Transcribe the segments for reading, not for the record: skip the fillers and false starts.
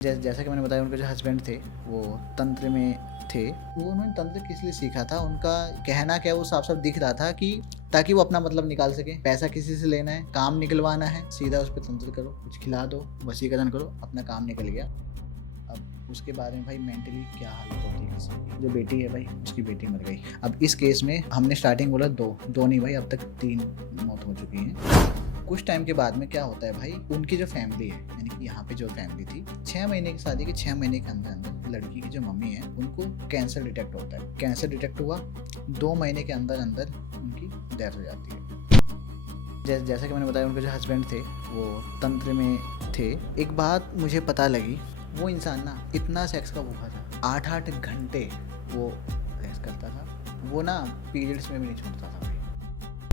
जैसा कि मैंने बताया, उनके जो हस्बैंड थे वो तंत्र में थे। वो उन्होंने तंत्र किस लिए सीखा था, उनका कहना क्या, वो साफ साफ दिख रहा था कि ताकि वो अपना मतलब निकाल सके। पैसा किसी से लेना है, काम निकलवाना है, सीधा उस पर तंत्र करो, कुछ खिला दो, वशीकरण करो, अपना काम निकल गया। अब उसके बारे में भाई मेंटली क्या हालत होती है किसी की। जो बेटी है भाई, उसकी बेटी मर गई। अब इस केस में हमने स्टार्टिंग बोला दो नहीं भाई, अब तक 3 मौत हो चुकी हैं। कुछ टाइम के बाद में क्या होता है भाई, उनकी जो फैमिली है, यानी कि यहाँ पे जो फैमिली थी, 6 महीने की शादी के 6 महीने के अंदर अंदर लड़की की जो मम्मी है उनको कैंसर डिटेक्ट होता है। कैंसर डिटेक्ट हुआ, 2 महीने के अंदर अंदर उनकी डेथ हो जाती है। जैसा कि मैंने बताया, उनके जो हस्बैंड थे वो तंत्र में थे। एक बात मुझे पता लगी, वो इंसान ना इतना सेक्स का भूखा था, 8-8 घंटे वो सेक्स करता था। वो ना पीरियड्स में भी नहीं छूटता था।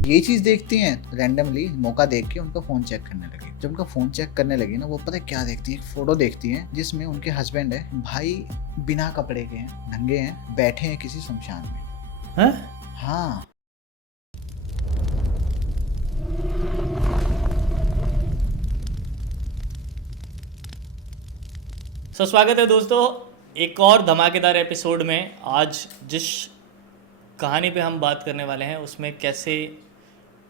ये चीज़ देखती हैं, रैंडमली मौका देख के उनका फ़ोन चेक करने लगे। जब उनका फ़ोन चेक करने लगी ना, वो पता है क्या देखती है, एक फ़ोटो देखती हैं जिसमें उनके हस्बैंड है भाई, बिना कपड़े के हैं, नंगे हैं, बैठे हैं किसी शमशान में। हाँ। स्वागत है दोस्तों एक और धमाकेदार एपिसोड में। आज जिस कहानी पे हम बात करने वाले हैं उसमें कैसे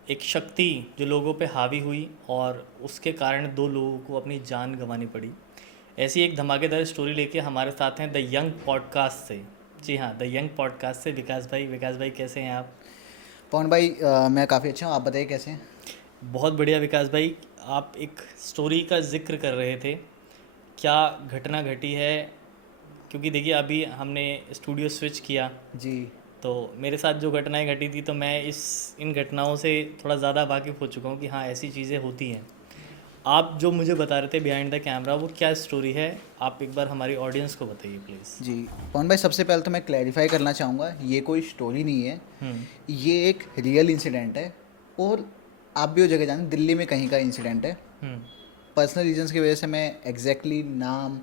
एक शक्ति जो लोगों पे हावी हुई और उसके कारण 2 लोगों को अपनी जान गंवानी पड़ी, ऐसी एक धमाकेदार स्टोरी लेके हमारे साथ हैं द यंग पॉडकास्ट से। जी हाँ, द यंग पॉडकास्ट से विकास भाई कैसे हैं आप? पवन भाई, मैं काफ़ी अच्छा हूँ, आप बताइए कैसे हैं? बहुत बढ़िया विकास भाई। आप एक स्टोरी का जिक्र कर रहे थे, क्या घटना घटी है? क्योंकि देखिए अभी हमने स्टूडियो स्विच किया जी। तो मेरे साथ जो घटनाएं घटी थी तो मैं इन घटनाओं से थोड़ा ज़्यादा वाकिफ़ हो चुका हूँ कि हाँ ऐसी चीज़ें होती हैं। आप जो मुझे बता रहे थे बिहाइंड द कैमरा, वो क्या स्टोरी है? आप एक बार हमारी ऑडियंस को बताइए प्लीज़। जी पवन भाई, सबसे पहले तो मैं क्लैरिफाई करना चाहूँगा, ये कोई स्टोरी नहीं है, ये एक रियल इंसिडेंट है। और आप भी वो जगह जाने, दिल्ली में कहीं का इंसिडेंट है। पर्सनल रीजंस की वजह से मैं एग्जैक्टली नाम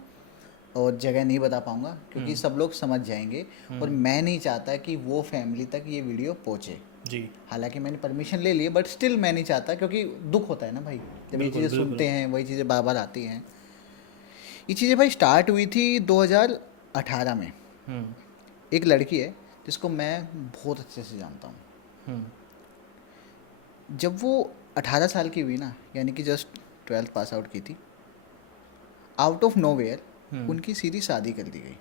और जगह नहीं बता पाऊँगा, क्योंकि सब लोग समझ जाएंगे और मैं नहीं चाहता कि वो फैमिली तक ये वीडियो पहुँचे। जी। हालांकि मैंने परमिशन ले ली है, बट स्टिल मैं नहीं चाहता, क्योंकि दुख होता है ना भाई, जब ये चीज़ें सुनते हैं, वही चीज़ें बार बार आती हैं। ये चीज़ें भाई स्टार्ट हुई थी 2018 में। एक लड़की है जिसको मैं बहुत अच्छे से जानता हूँ। जब वो 18 साल की हुई ना, यानी कि जस्ट 12th पास आउट की थी, आउट ऑफ नोवेयर उनकी सीधी शादी कर दी गई।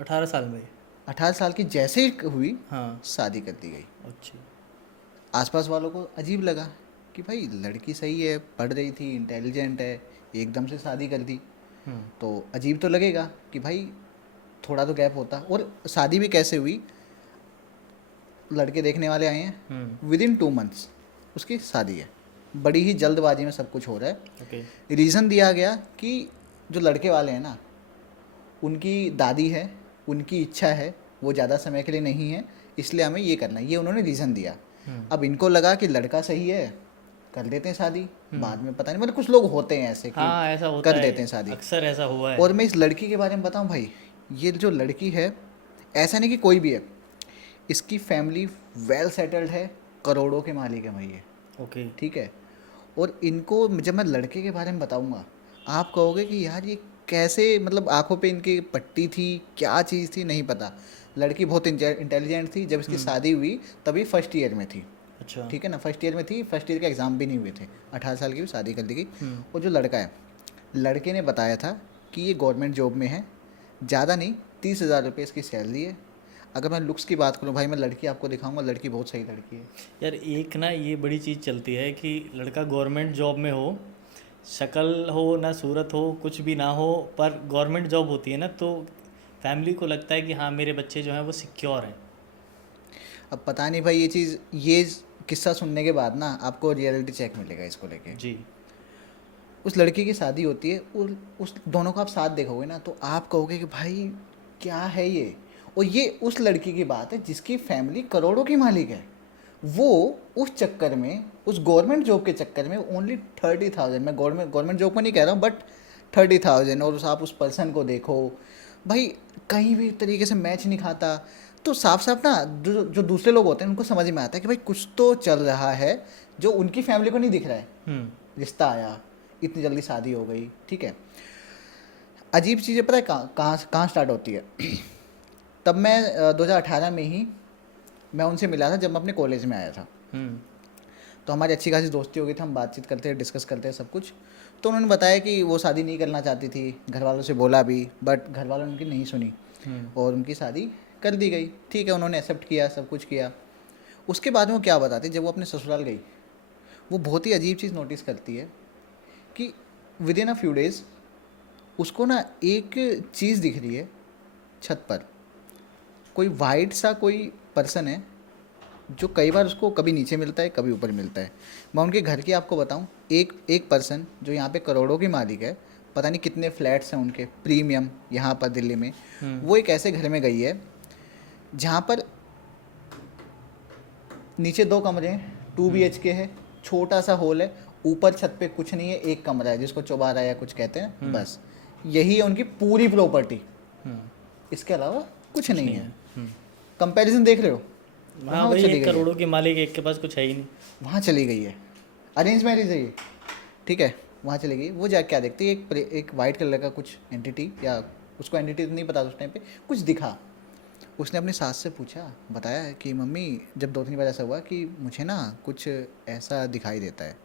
18 साल में? 18 साल की जैसे ही हुई, हाँ। शादी कर दी गई। अच्छा। आसपास वालों को अजीब लगा कि भाई लड़की सही है, पढ़ रही थी, इंटेलिजेंट है, एकदम से शादी कर दी तो अजीब तो लगेगा कि भाई थोड़ा तो गैप होता। और शादी भी कैसे हुई, लड़के देखने वाले आए हैं, विदिन 2 मंथ्स उसकी शादी है। बड़ी ही जल्दबाजी में सब कुछ हो रहा है। रीज़न दिया गया कि जो लड़के वाले हैं ना, उनकी दादी है, उनकी इच्छा है, वो ज़्यादा समय के लिए नहीं है, इसलिए हमें ये करना है, ये उन्होंने रीज़न दिया। अब इनको लगा कि लड़का सही है, कर देते हैं शादी। बाद में पता नहीं, मतलब कुछ लोग होते हैं ऐसे कि हाँ, ऐसा होता कर है, देते हैं शादी। अक्सर ऐसा हुआ है। और मैं इस लड़की के बारे में बताऊं भाई, ये जो लड़की है, ऐसा नहीं कि कोई भी है, इसकी फैमिली वेल सेटल्ड है, करोड़ों के मालिक है भाई ये। ओके। ठीक है। और इनको जब मैं लड़के के बारे में बताऊंगा, आप कहोगे कि यार ये कैसे, मतलब आंखों पे इनकी पट्टी थी, क्या चीज़ थी नहीं पता। लड़की बहुत इंटेलिजेंट थी। जब इसकी शादी हुई तभी फर्स्ट ईयर में थी। अच्छा। ठीक है ना, फर्स्ट ईयर में थी, फर्स्ट ईयर के एग्ज़ाम भी नहीं हुए थे, 18 साल की भी शादी कर दी गई। और जो लड़का है, लड़के ने बताया था कि ये गवर्नमेंट जॉब में है, ज़्यादा नहीं, 30,000 रुपये इसकी सैलरी है। अगर मैं लुक्स की बात करूँ भाई, मैं लड़की आपको दिखाऊंगा, लड़की बहुत सही लड़की है यार एक ना ये बड़ी चीज़ चलती है कि लड़का गवर्नमेंट जॉब में हो, शक्ल हो ना सूरत हो, कुछ भी ना हो, पर गवर्नमेंट जॉब होती है ना, तो फैमिली को लगता है कि हाँ मेरे बच्चे जो हैं वो सिक्योर हैं। अब पता नहीं भाई, ये किस्सा सुनने के बाद ना आपको रियलिटी चेक मिलेगा इसको लेके। जी। उस लड़की की शादी होती है और उस दोनों का आप साथ देखोगे ना, तो आप कहोगे कि भाई क्या है ये। और ये उस लड़की की बात है जिसकी फैमिली करोड़ों की मालिक है। वो उस चक्कर में, उस गवर्नमेंट जॉब के चक्कर में ओनली 30,000, मैं गवर्नमेंट जॉब को नहीं कह रहा हूँ, बट 30,000, और आप उस पर्सन को देखो भाई, कहीं भी तरीके से मैच नहीं खाता। तो साफ साफ ना जो दूसरे लोग होते हैं उनको समझ में आता है कि भाई कुछ तो चल रहा है जो उनकी फैमिली को नहीं दिख रहा है। रिश्ता आया, इतनी जल्दी शादी हो गई, ठीक है। अजीब चीज़ें पता है कहाँ स्टार्ट होती है। तब मैं 2018 में ही मैं उनसे मिला था जब मैं अपने कॉलेज में आया था। तो हमारी अच्छी खासी दोस्ती हो गई थी, हम बातचीत करते डिस्कस करते सब कुछ। तो उन्होंने बताया कि वो शादी नहीं करना चाहती थी, घर वालों से बोला भी, बट घर वालों ने उनकी नहीं सुनी और उनकी शादी कर दी गई। ठीक है, उन्होंने एक्सेप्ट किया, सब कुछ किया। उसके बाद में वो क्या बताती, जब वो अपने ससुराल गई, वो बहुत ही अजीब चीज़ नोटिस करती है कि with in a few days उसको ना एक चीज़ दिख रही है छत पर। कोई वाइट सा कोई पर्सन है जो कई बार उसको कभी नीचे मिलता है, कभी ऊपर मिलता है। मैं उनके घर की आपको बताऊं, एक पर्सन जो यहाँ पे करोड़ों की मालिक है, पता नहीं कितने फ्लैट्स हैं उनके प्रीमियम यहाँ पर दिल्ली में, वो एक ऐसे घर में गई है जहाँ पर नीचे 2 कमरे हैं, 2 BHK है, छोटा सा हॉल है, ऊपर छत पे कुछ नहीं है, एक कमरा है जिसको चौबारा या कुछ कहते हैं, बस यही है उनकी पूरी प्रॉपर्टी। इसके अलावा कुछ नहीं है। कंपैरिजन देख रहे हो? हाँ वो भाई, चली एक गई है। करोड़ों के मालिक, एक के पास कुछ है ही नहीं। वहाँ चली गई है, अरेंज मैरिज है ये, ठीक है, वहाँ चली गई। वो जा क्या देखती है, एक वाइट कलर का कुछ एंटिटी, या उसको एंटिटी तो नहीं पता उस टाइम पे, कुछ दिखा। उसने अपनी सास से पूछा, बताया कि मम्मी जब 2-3 बार ऐसा हुआ कि मुझे ना कुछ ऐसा दिखाई देता है।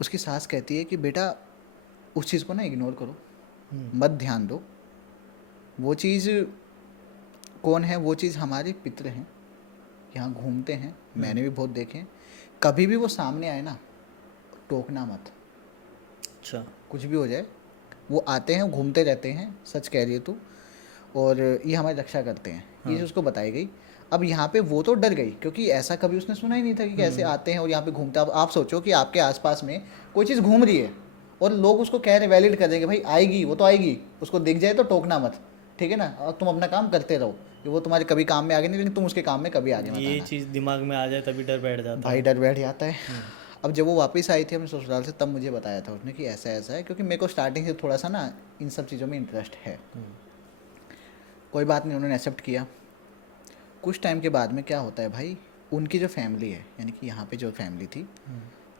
उसकी सास कहती है कि बेटा उस चीज़ को ना इग्नोर करो, मत ध्यान दो। वो चीज़ कौन है? वो चीज़ हमारे पितर हैं, यहाँ घूमते हैं, मैंने भी बहुत देखे हैं। कभी भी वो सामने आए ना, टोकना मत। अच्छा। कुछ भी हो जाए, वो आते हैं, घूमते रहते हैं, सच कह रही है तू, और ये हमारी रक्षा करते हैं। ये चीज़ उसको बताई गई। अब यहाँ पे वो तो डर गई, क्योंकि ऐसा कभी उसने सुना ही नहीं था कि कैसे आते हैं और यहाँ पे घूमते। अब आप सोचो कि आपके आसपास में कोई चीज़ घूम रही है और लोग उसको कह रहे, वैलिड कर देंगे, भाई आएगी, वो तो आएगी, उसको दिख जाए तो टोकना मत, ठीक है ना, और तुम अपना काम करते रहो, कि वो तुम्हारे कभी काम में आगे नहीं, लेकिन तुम उसके काम में कभी आगे मत ये आना। चीज़ दिमाग में आ जाए तभी डर बैठ जाता भाई है। डर बैठ जाता है। अब जब वो वापस आई थी अपने ससुराल से, तब मुझे बताया था उसने कि ऐसा ऐसा है, क्योंकि मेरे को स्टार्टिंग से थोड़ा सा ना इन सब चीज़ों में इंटरेस्ट है। कोई बात नहीं, उन्होंने एक्सेप्ट किया। कुछ टाइम के बाद में क्या होता है भाई, उनकी जो फैमिली है, यानी कि यहाँ पे जो फैमिली थी,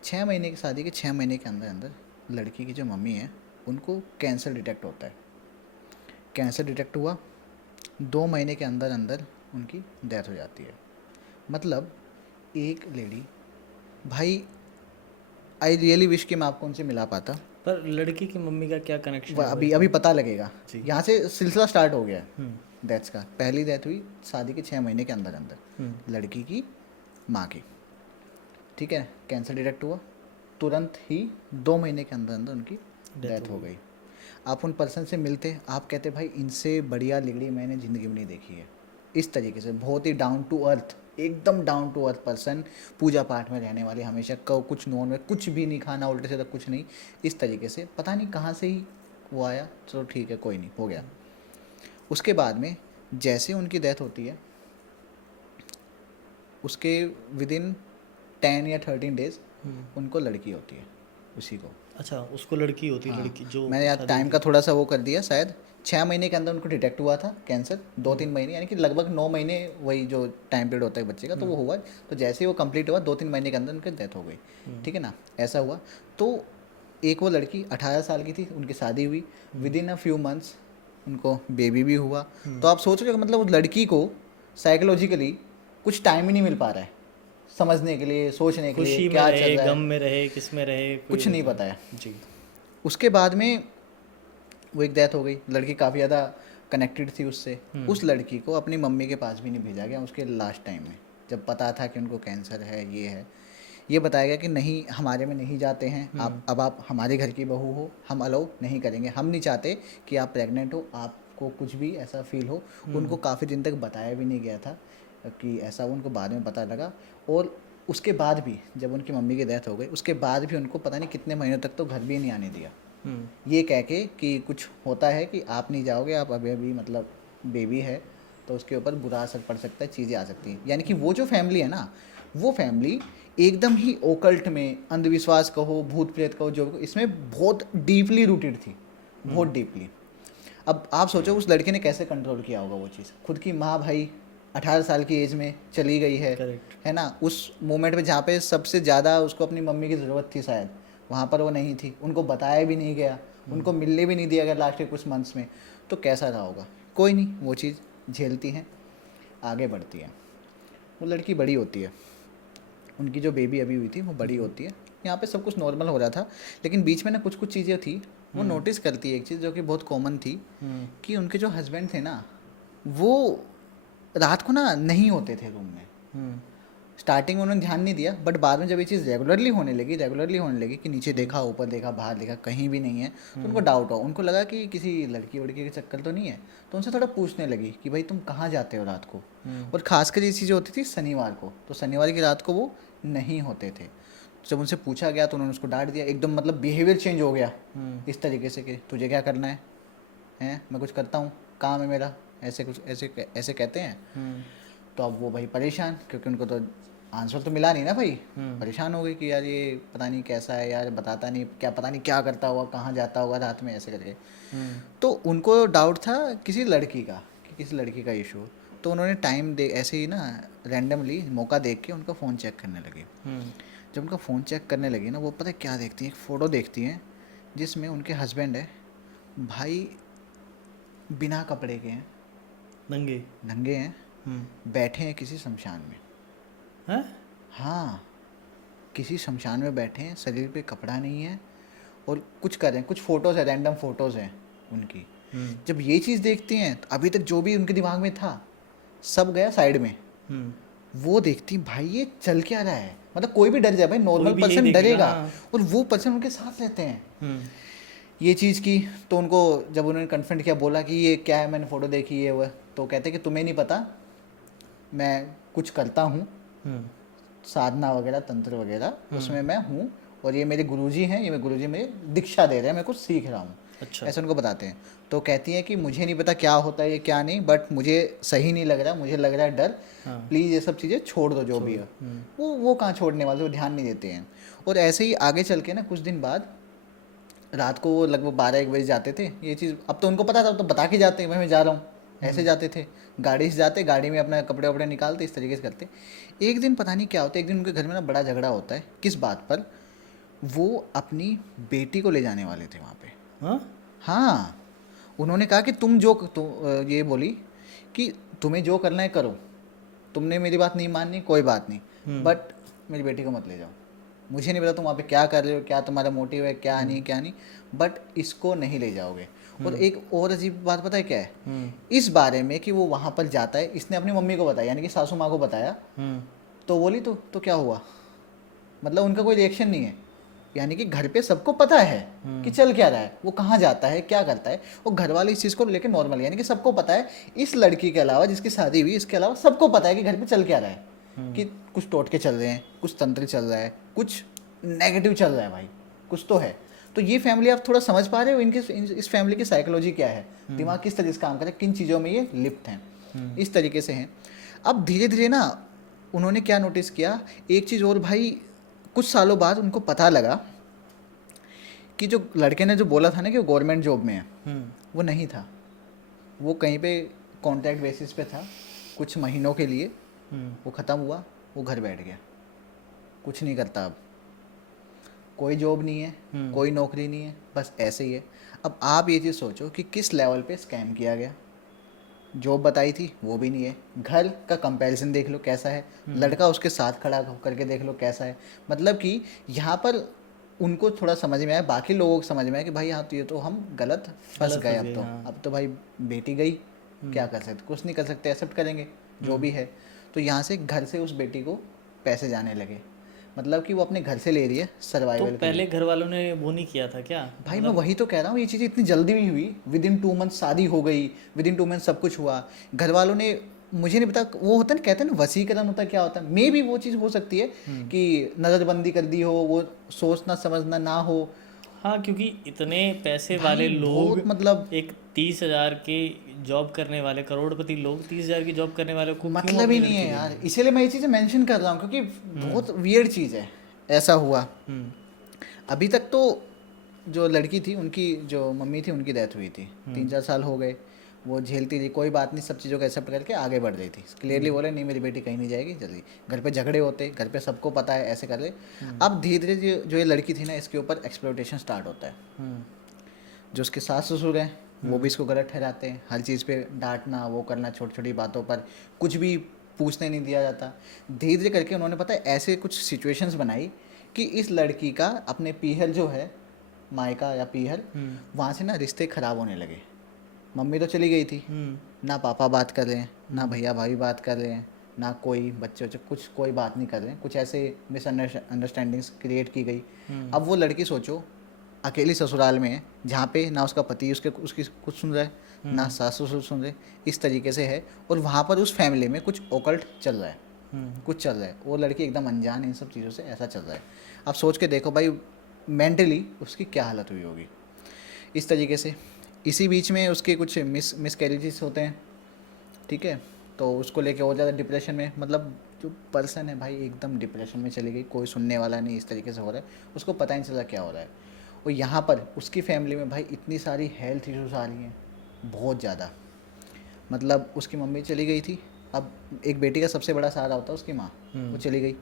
6 महीने की शादी के 6 महीने के अंदर अंदर लड़की की जो मम्मी है, उनको कैंसर डिटेक्ट होता है। कैंसर डिटेक्ट हुआ, 2 महीने के अंदर अंदर उनकी डेथ हो जाती है। मतलब एक लेडी, भाई आई रियली विश कि मैं आपको उनसे मिला पाता। पर लड़की की मम्मी का क्या कनेक्शन वह है अभी भाई? अभी पता लगेगा, जी। यहाँ से सिलसिला स्टार्ट हो गया है हम्म, डेथ्स का। पहली डेथ हुई शादी के 6 महीने के अंदर अंदर, लड़की की माँ की, ठीक है, कैंसर डिटेक्ट हुआ, तुरंत ही 2 महीने के अंदर अंदर उनकी डेथ हो गई। आप उन पर्सन से मिलते, आप कहते भाई इनसे बढ़िया लिगड़ी मैंने ज़िंदगी में नहीं देखी है। इस तरीके से बहुत ही डाउन टू अर्थ, एकदम डाउन टू अर्थ पर्सन, पूजा पाठ में रहने वाले, हमेशा कुछ नॉन में कुछ भी नहीं खाना, उल्टे से कुछ नहीं, इस तरीके से। पता नहीं कहाँ से ही वो आया, चलो ठीक है, कोई नहीं, हो गया। उसके बाद में जैसे उनकी डेथ होती है, उसके विद इन 10 या 13 डेज उनको लड़की होती है उसी को। अच्छा, उसको लड़की होती है? हाँ, लड़की जो मैंने यार टाइम का थोड़ा सा वो कर दिया, शायद 6 महीने के अंदर उनको डिटेक्ट हुआ था कैंसर, 2-3 महीने, यानी कि लगभग 9 महीने, वही जो टाइम पीरियड होता है बच्चे का, तो वो हुआ। तो जैसे ही वो कंप्लीट हुआ, 2-3 महीने के अंदर उनकी डेथ हो गई, ठीक है ना, ऐसा हुआ। तो एक वो लड़की 18 साल की थी, उनकी शादी हुई, with in a few months उनको बेबी भी हुआ। तो आप सोच रहे हो कि मतलब उस लड़की को साइकोलॉजिकली कुछ टाइम ही नहीं मिल पा रहा है समझने के लिए, सोचने के लिए खुशी में क्या चल रहे, रहा गम है, में रहे, किस में रहे, कुछ नहीं पता है। जी। उसके बाद में वो एक डेथ हो गई। लड़की काफ़ी ज़्यादा कनेक्टेड थी उससे। उस लड़की को अपनी मम्मी के पास भी नहीं भेजा गया उसके लास्ट टाइम में, जब पता था कि उनको कैंसर है, ये है। ये बताया गया कि नहीं, हमारे में नहीं जाते हैं आप, अब आप हमारे घर की बहू हो, हम अलाउ नहीं करेंगे, हम नहीं चाहते कि आप प्रेग्नेंट हो, आपको कुछ भी ऐसा फील हो। उनको काफ़ी दिन तक बताया भी नहीं गया था कि ऐसा, उनको बाद में पता लगा। और उसके बाद भी जब उनकी मम्मी की डेथ हो गई, उसके बाद भी उनको पता नहीं कितने महीनों तक तो घर भी नहीं आने दिया, ये कह के कि कुछ होता है कि आप नहीं जाओगे, आप अभी अभी मतलब बेबी है तो उसके ऊपर बुरा असर पड़ सकता है, चीज़ें आ सकती हैं। यानी कि वो जो फैमिली है ना, वो फैमिली एकदम ही ओकल्ट में, अंधविश्वास कहो, भूत प्रेत कहो, जो इसमें बहुत डीपली रूटेड थी, बहुत डीपली। अब आप सोचो उस लड़के ने कैसे कंट्रोल किया होगा वो चीज़। खुद की माँ भाई 18 साल की एज में चली गई है, करेक्ट है ना, उस मोमेंट पे जहाँ पे सबसे ज़्यादा उसको अपनी मम्मी की ज़रूरत थी शायद, वहाँ पर वो नहीं थी, उनको बताया भी नहीं गया, उनको मिलने भी नहीं दिया अगर लास्ट के कुछ मंथ्स में, तो कैसा रहा होगा। कोई नहीं, वो चीज़ झेलती हैं, आगे बढ़ती हैं। वो लड़की बड़ी होती है, उनकी जो बेबी अभी हुई थी वो बड़ी होती है। यहाँ पे सब कुछ नॉर्मल हो रहा था, लेकिन बीच में ना कुछ कुछ चीज़ें थी वो नोटिस करती है। एक चीज़ जो कि बहुत कॉमन थी कि उनके जो हस्बैंड थे ना, वो रात को ना नहीं होते थे रूम में। स्टार्टिंग में उन्होंने ध्यान नहीं दिया, बट बाद में जब ये चीज़ रेगुलरली होने लगी कि नीचे देखा, ऊपर देखा, बाहर देखा, कहीं भी नहीं है, तो उनको डाउट हुआ। उनको लगा कि किसी लड़की वड़की के चक्कर तो नहीं है, तो उनसे थोड़ा पूछने लगी कि भाई तुम कहाँ जाते हो रात को। और खासकर ये चीज़ें होती थी शनिवार को, तो शनिवार की रात को वो नहीं होते थे। जब उनसे पूछा गया तो उन्होंने उसको डांट दिया, एकदम मतलब बिहेवियर चेंज हो गया इस तरीके से कि तुझे क्या करना है, हैं मैं कुछ करता हूँ, काम है मेरा, ऐसे कुछ ऐसे कहते हैं। तो अब वो भाई परेशान, क्योंकि उनको तो आंसर तो मिला नहीं ना भाई। परेशान हो गई कि यार ये पता नहीं कैसा है यार, बताता नहीं, क्या पता नहीं क्या करता होगा, कहाँ जाता होगा रात में, ऐसे करके। तो उनको डाउट था किसी लड़की का, कि किसी लड़की का इशू। तो उन्होंने टाइम दे ऐसे ही ना रैंडमली मौका देख के उनका फ़ोन चेक करने लगे। जब उनका फ़ोन चेक करने लगी ना, वो पता है क्या देखती हैं, एक फ़ोटो देखती हैं जिसमें उनके हस्बैंड है भाई बिना कपड़े के हैं, नंगे हैं, बैठे हैं किसी शमशान में। हैं? हाँ, किसी शमशान में बैठे हैं, शरीर पे कपड़ा नहीं है और कुछ कर रहे हैं। कुछ फ़ोटोज़ है, रैंडम फ़ोटोज़ हैं उनकी। जब ये चीज़ देखती हैं तो अभी तक जो भी उनके दिमाग में था सब गया साइड में। वो देखती भाई ये चल क्या रहा है, मतलब कोई भी डर जाए भाई, नॉर्मल पर्सन डरेगा, और वो पर्सन उनके साथ रहते हैं। ये चीज़ की तो उनको जब उन्होंने कन्फ्रंट किया, बोला कि ये क्या है, मैंने फ़ोटो देखी है वह, तो कहते कि तुम्हें नहीं पता, मैं कुछ करता हूँ, साधना वगैरह, तंत्र वगैरह, उसमें मैं हूँ, और ये मेरे गुरुजी हैं, ये मेरे गुरुजी मुझे दीक्षा दे रहे हैं, मैं कुछ सीख रहा हूँ। अच्छा। ऐसे उनको बताते हैं। तो कहती हैं कि मुझे नहीं पता क्या होता है ये क्या नहीं, बट मुझे सही नहीं लग रहा, मुझे लग रहा है डर, प्लीज़ ये सब चीज़ें छोड़ दो जो भी है। वो कहाँ छोड़ने वाले, वो ध्यान नहीं देते हैं। और ऐसे ही आगे चल के ना कुछ दिन बाद रात को वो लगभग 12-1 बजे जाते थे। ये चीज़ अब तो उनको पता था, अब तो बता के जाते हैं भाई मैं जा रहा हूँ, ऐसे जाते थे। गाड़ी से जाते, गाड़ी में अपना कपड़े वपड़े निकालते, इस तरीके से करते। एक दिन पता नहीं क्या होता है, एक दिन उनके घर में ना बड़ा झगड़ा होता है। किस बात पर? वो अपनी बेटी को ले जाने वाले थे वहाँ पे। हाँ, उन्होंने कहा कि ये बोली कि तुम्हें जो करना है करो, तुमने मेरी बात नहीं माननी कोई बात नहीं, बट मेरी बेटी को मत ले जाओ। मुझे नहीं पता तुम वहाँ पे क्या कर रहे हो, क्या तुम्हारा मोटिव है, क्या नहीं, बट इसको नहीं ले जाओगे। और एक और अजीब बात पता है क्या है इस बारे में, कि वो वहाँ पर जाता है, इसने अपनी मम्मी को बताया, यानी कि सासू माँ को बताया। तो बोली तो क्या हुआ, मतलब उनका कोई रिएक्शन नहीं है। यानी कि घर पे सबको पता है कि चल क्या रहा है, वो कहाँ जाता है, क्या करता है, वो घर वाले इस चीज़ को लेकर नॉर्मल, यानी कि सबको पता है, इस लड़की के अलावा जिसकी शादी हुई, इसके अलावा सबको पता है कि घर पे चल क्या रहा है, कि कुछ टोटके चल रहे हैं, कुछ तंत्र चल रहा है, कुछ नेगेटिव चल रहा है भाई, कुछ तो है। तो ये फैमिली आप थोड़ा समझ पा रहे हो, इस फैमिली की साइकोलॉजी क्या है, दिमाग किस तरीके से काम करे, किन चीज़ों में ये लिप्त हैं, इस तरीके से हैं। अब धीरे धीरे ना उन्होंने क्या नोटिस किया, एक चीज़ और भाई, कुछ सालों बाद उनको पता लगा कि जो लड़के ने जो बोला था ना कि वो गवर्नमेंट जॉब में है, वो नहीं था। वो कहीं पे कॉन्ट्रैक्ट बेसिस पे था, कुछ महीनों के लिए, वो ख़त्म हुआ, वो घर बैठ गया, कुछ नहीं करता अब, कोई जॉब नहीं है, कोई नौकरी नहीं है, बस ऐसे ही है। अब आप ये चीज़ सोचो कि किस लेवल पे स्कैम किया गया। जॉब बताई थी वो भी नहीं है, घर का कंपैरिजन देख लो कैसा है, लड़का उसके साथ खड़ा करके देख लो कैसा है। मतलब कि यहाँ पर उनको थोड़ा समझ में आया, बाकी लोगों को समझ में आया कि भाई हाँ तो ये तो हम गलत फंस गए। अब तो भाई बेटी गई, क्या कर सकते, कुछ नहीं कर सकते, एक्सेप्ट करेंगे जो भी है। तो यहाँ से घर से उस बेटी को पैसे जाने लगे, मतलब कि वो अपने घर से ले रही है सर्वाइवल। तो पहले घर वालों ने वो नहीं किया था क्या? भाई मैं वही तो कह रहा हूँ, ये चीज़ इतनी जल्दी भी हुई, विदिन 2 मंथ शादी हो गई, विदिन 2 मंथ सब कुछ हुआ। घर वालों ने, मुझे नहीं पता, वो होता है ना, कहते हैं ना वसीकरण होता है, क्या होता है, मे भी वो चीज़ हो सकती है कि नज़रबंदी कर दी हो, वो सोचना समझना ना हो। हाँ, क्योंकि इतने पैसे वाले लोग, मतलब एक 30,000 के जॉब करने वाले, करोड़पति लोग 30,000 की जॉब करने वाले को मतलब ही नहीं है यार। इसीलिए मैं ये चीज़ें मेंशन कर रहा हूँ, क्योंकि बहुत वियर्ड चीज़ है, ऐसा हुआ। अभी तक तो जो लड़की थी, उनकी जो मम्मी थी, उनकी डेथ हुई थी, 3-4 साल हो गए, वो झेलती रही, कोई बात नहीं, सब चीज़ों को एक्सेप्ट करके आगे बढ़ रही थी। क्लियरली बोले नहीं मेरी बेटी कहीं नहीं जाएगी, जल्दी। घर पे झगड़े होते, घर पे सबको पता है, ऐसे कर ले। अब धीरे धीरे जो ये लड़की थी ना, इसके ऊपर एक्सप्लॉयटेशन स्टार्ट होता है। जो उसके सास ससुर हैं वो भी इसको गलत ठहराते हैं, हर चीज़ पे डांटना, वो करना, छोटी छोटी बातों पर कुछ भी पूछने नहीं दिया जाता। धीरे धीरे करके उन्होंने पता है ऐसे कुछ सिचुएशंस बनाई कि इस लड़की का अपने पीहर जो है, मायका या पीहर, वहाँ से ना रिश्ते ख़राब होने लगे। मम्मी तो चली गई थी, ना पापा बात कर रहे हैं, ना भैया भाभी बात कर रहे हैं, ना कोई बच्चे बच्चे कुछ कोई बात नहीं कर रहे हैं, कुछ ऐसे मिसअंडरस्टैंडिंग्स क्रिएट की गई। अब वो लड़की सोचो अकेली ससुराल में है, जहाँ पे ना उसका पति उसकी कुछ सुन रहा है, ना सास ससुर सुन रहे, इस तरीके से है। और वहाँ पर उस फैमिली में कुछ ओकल्ट चल रहा है, कुछ चल रहा है। वो लड़की एकदम अनजान इन सब चीज़ों से, ऐसा चल रहा है। आप सोच के देखो भाई मेंटली उसकी क्या हालत हुई होगी इस तरीके से। इसी बीच में उसके कुछ मिसकैरेजेस होते हैं, ठीक है, तो उसको लेके और ज़्यादा डिप्रेशन में, मतलब जो पर्सन है भाई एकदम डिप्रेशन में चली गई, कोई सुनने वाला नहीं, इस तरीके से हो रहा है, उसको पता ही नहीं चला क्या हो रहा है। और यहाँ पर उसकी फैमिली में भाई इतनी सारी हेल्थ इश्यूज आ रही हैं, बहुत ज़्यादा। मतलब उसकी मम्मी चली गई थी, अब एक बेटी का सबसे बड़ा सहारा होता है उसकी माँ, वो चली गई।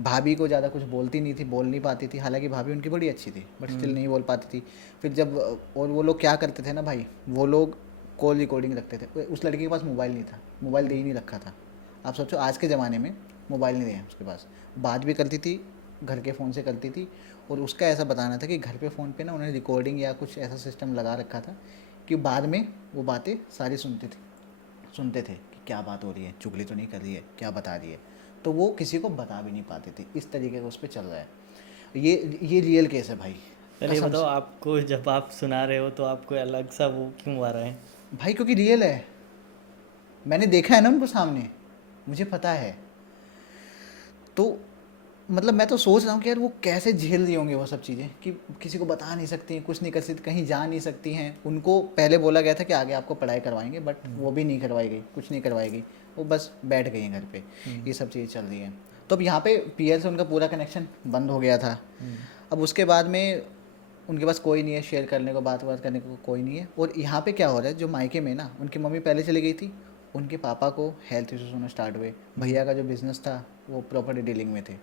भाभी को ज़्यादा कुछ बोलती नहीं थी, बोल नहीं पाती थी, हालांकि भाभी उनकी बड़ी अच्छी थी बट स्टिल नहीं बोल पाती थी। फिर जब और वो लोग क्या करते थे ना भाई, वो लोग कॉल रिकॉर्डिंग रखते थे। उस लड़की के पास मोबाइल नहीं था, मोबाइल दे ही नहीं रखा था। आप सोचो आज के ज़माने में मोबाइल नहीं है उसके पास, बात भी करती थी घर के फ़ोन से करती थी। और उसका ऐसा बताना था कि घर पे फ़ोन पे ना उन्होंने रिकॉर्डिंग या कुछ ऐसा सिस्टम लगा रखा था कि बाद में वो बातें सारी सुनते थे कि क्या बात हो रही है, चुगली तो नहीं कर रही है, क्या बता रही है। तो वो किसी को बता भी नहीं पाती थी, इस तरीके का उस पर चल रहा है। ये रियल केस है भाई। पहले ये बताओ, आपको जब आप सुना रहे हो तो आपको अलग सा वो क्यों आ रहा है? भाई क्योंकि रियल है, मैंने देखा है ना उनको सामने, मुझे पता है। तो मतलब मैं तो सोच रहा हूँ कि यार वो कैसे झेल रही होंगे वो सब चीज़ें, कि किसी को बता नहीं सकती हैं, कुछ नहीं कर सकती, कहीं जा नहीं सकती हैं। उनको पहले बोला गया था कि आगे आपको पढ़ाई करवाएंगे, बट वो भी नहीं करवाई गई, कुछ नहीं करवाई गई, वो बस बैठ गई हैं घर पे। ये सब चीज़ें चल रही हैं। तो अब यहाँ पे पीएल से उनका पूरा कनेक्शन बंद हो गया था। अब उसके बाद में उनके पास कोई नहीं है शेयर करने को, बात करने को कोई नहीं है। और यहाँ पे क्या हो रहा है, जो मायके में ना उनकी मम्मी पहले चली गई थी, उनके पापा को हेल्थ इश्यूज होना स्टार्ट हुए। भैया का जो बिजनेस था वो प्रॉपर्टी डीलिंग में थे,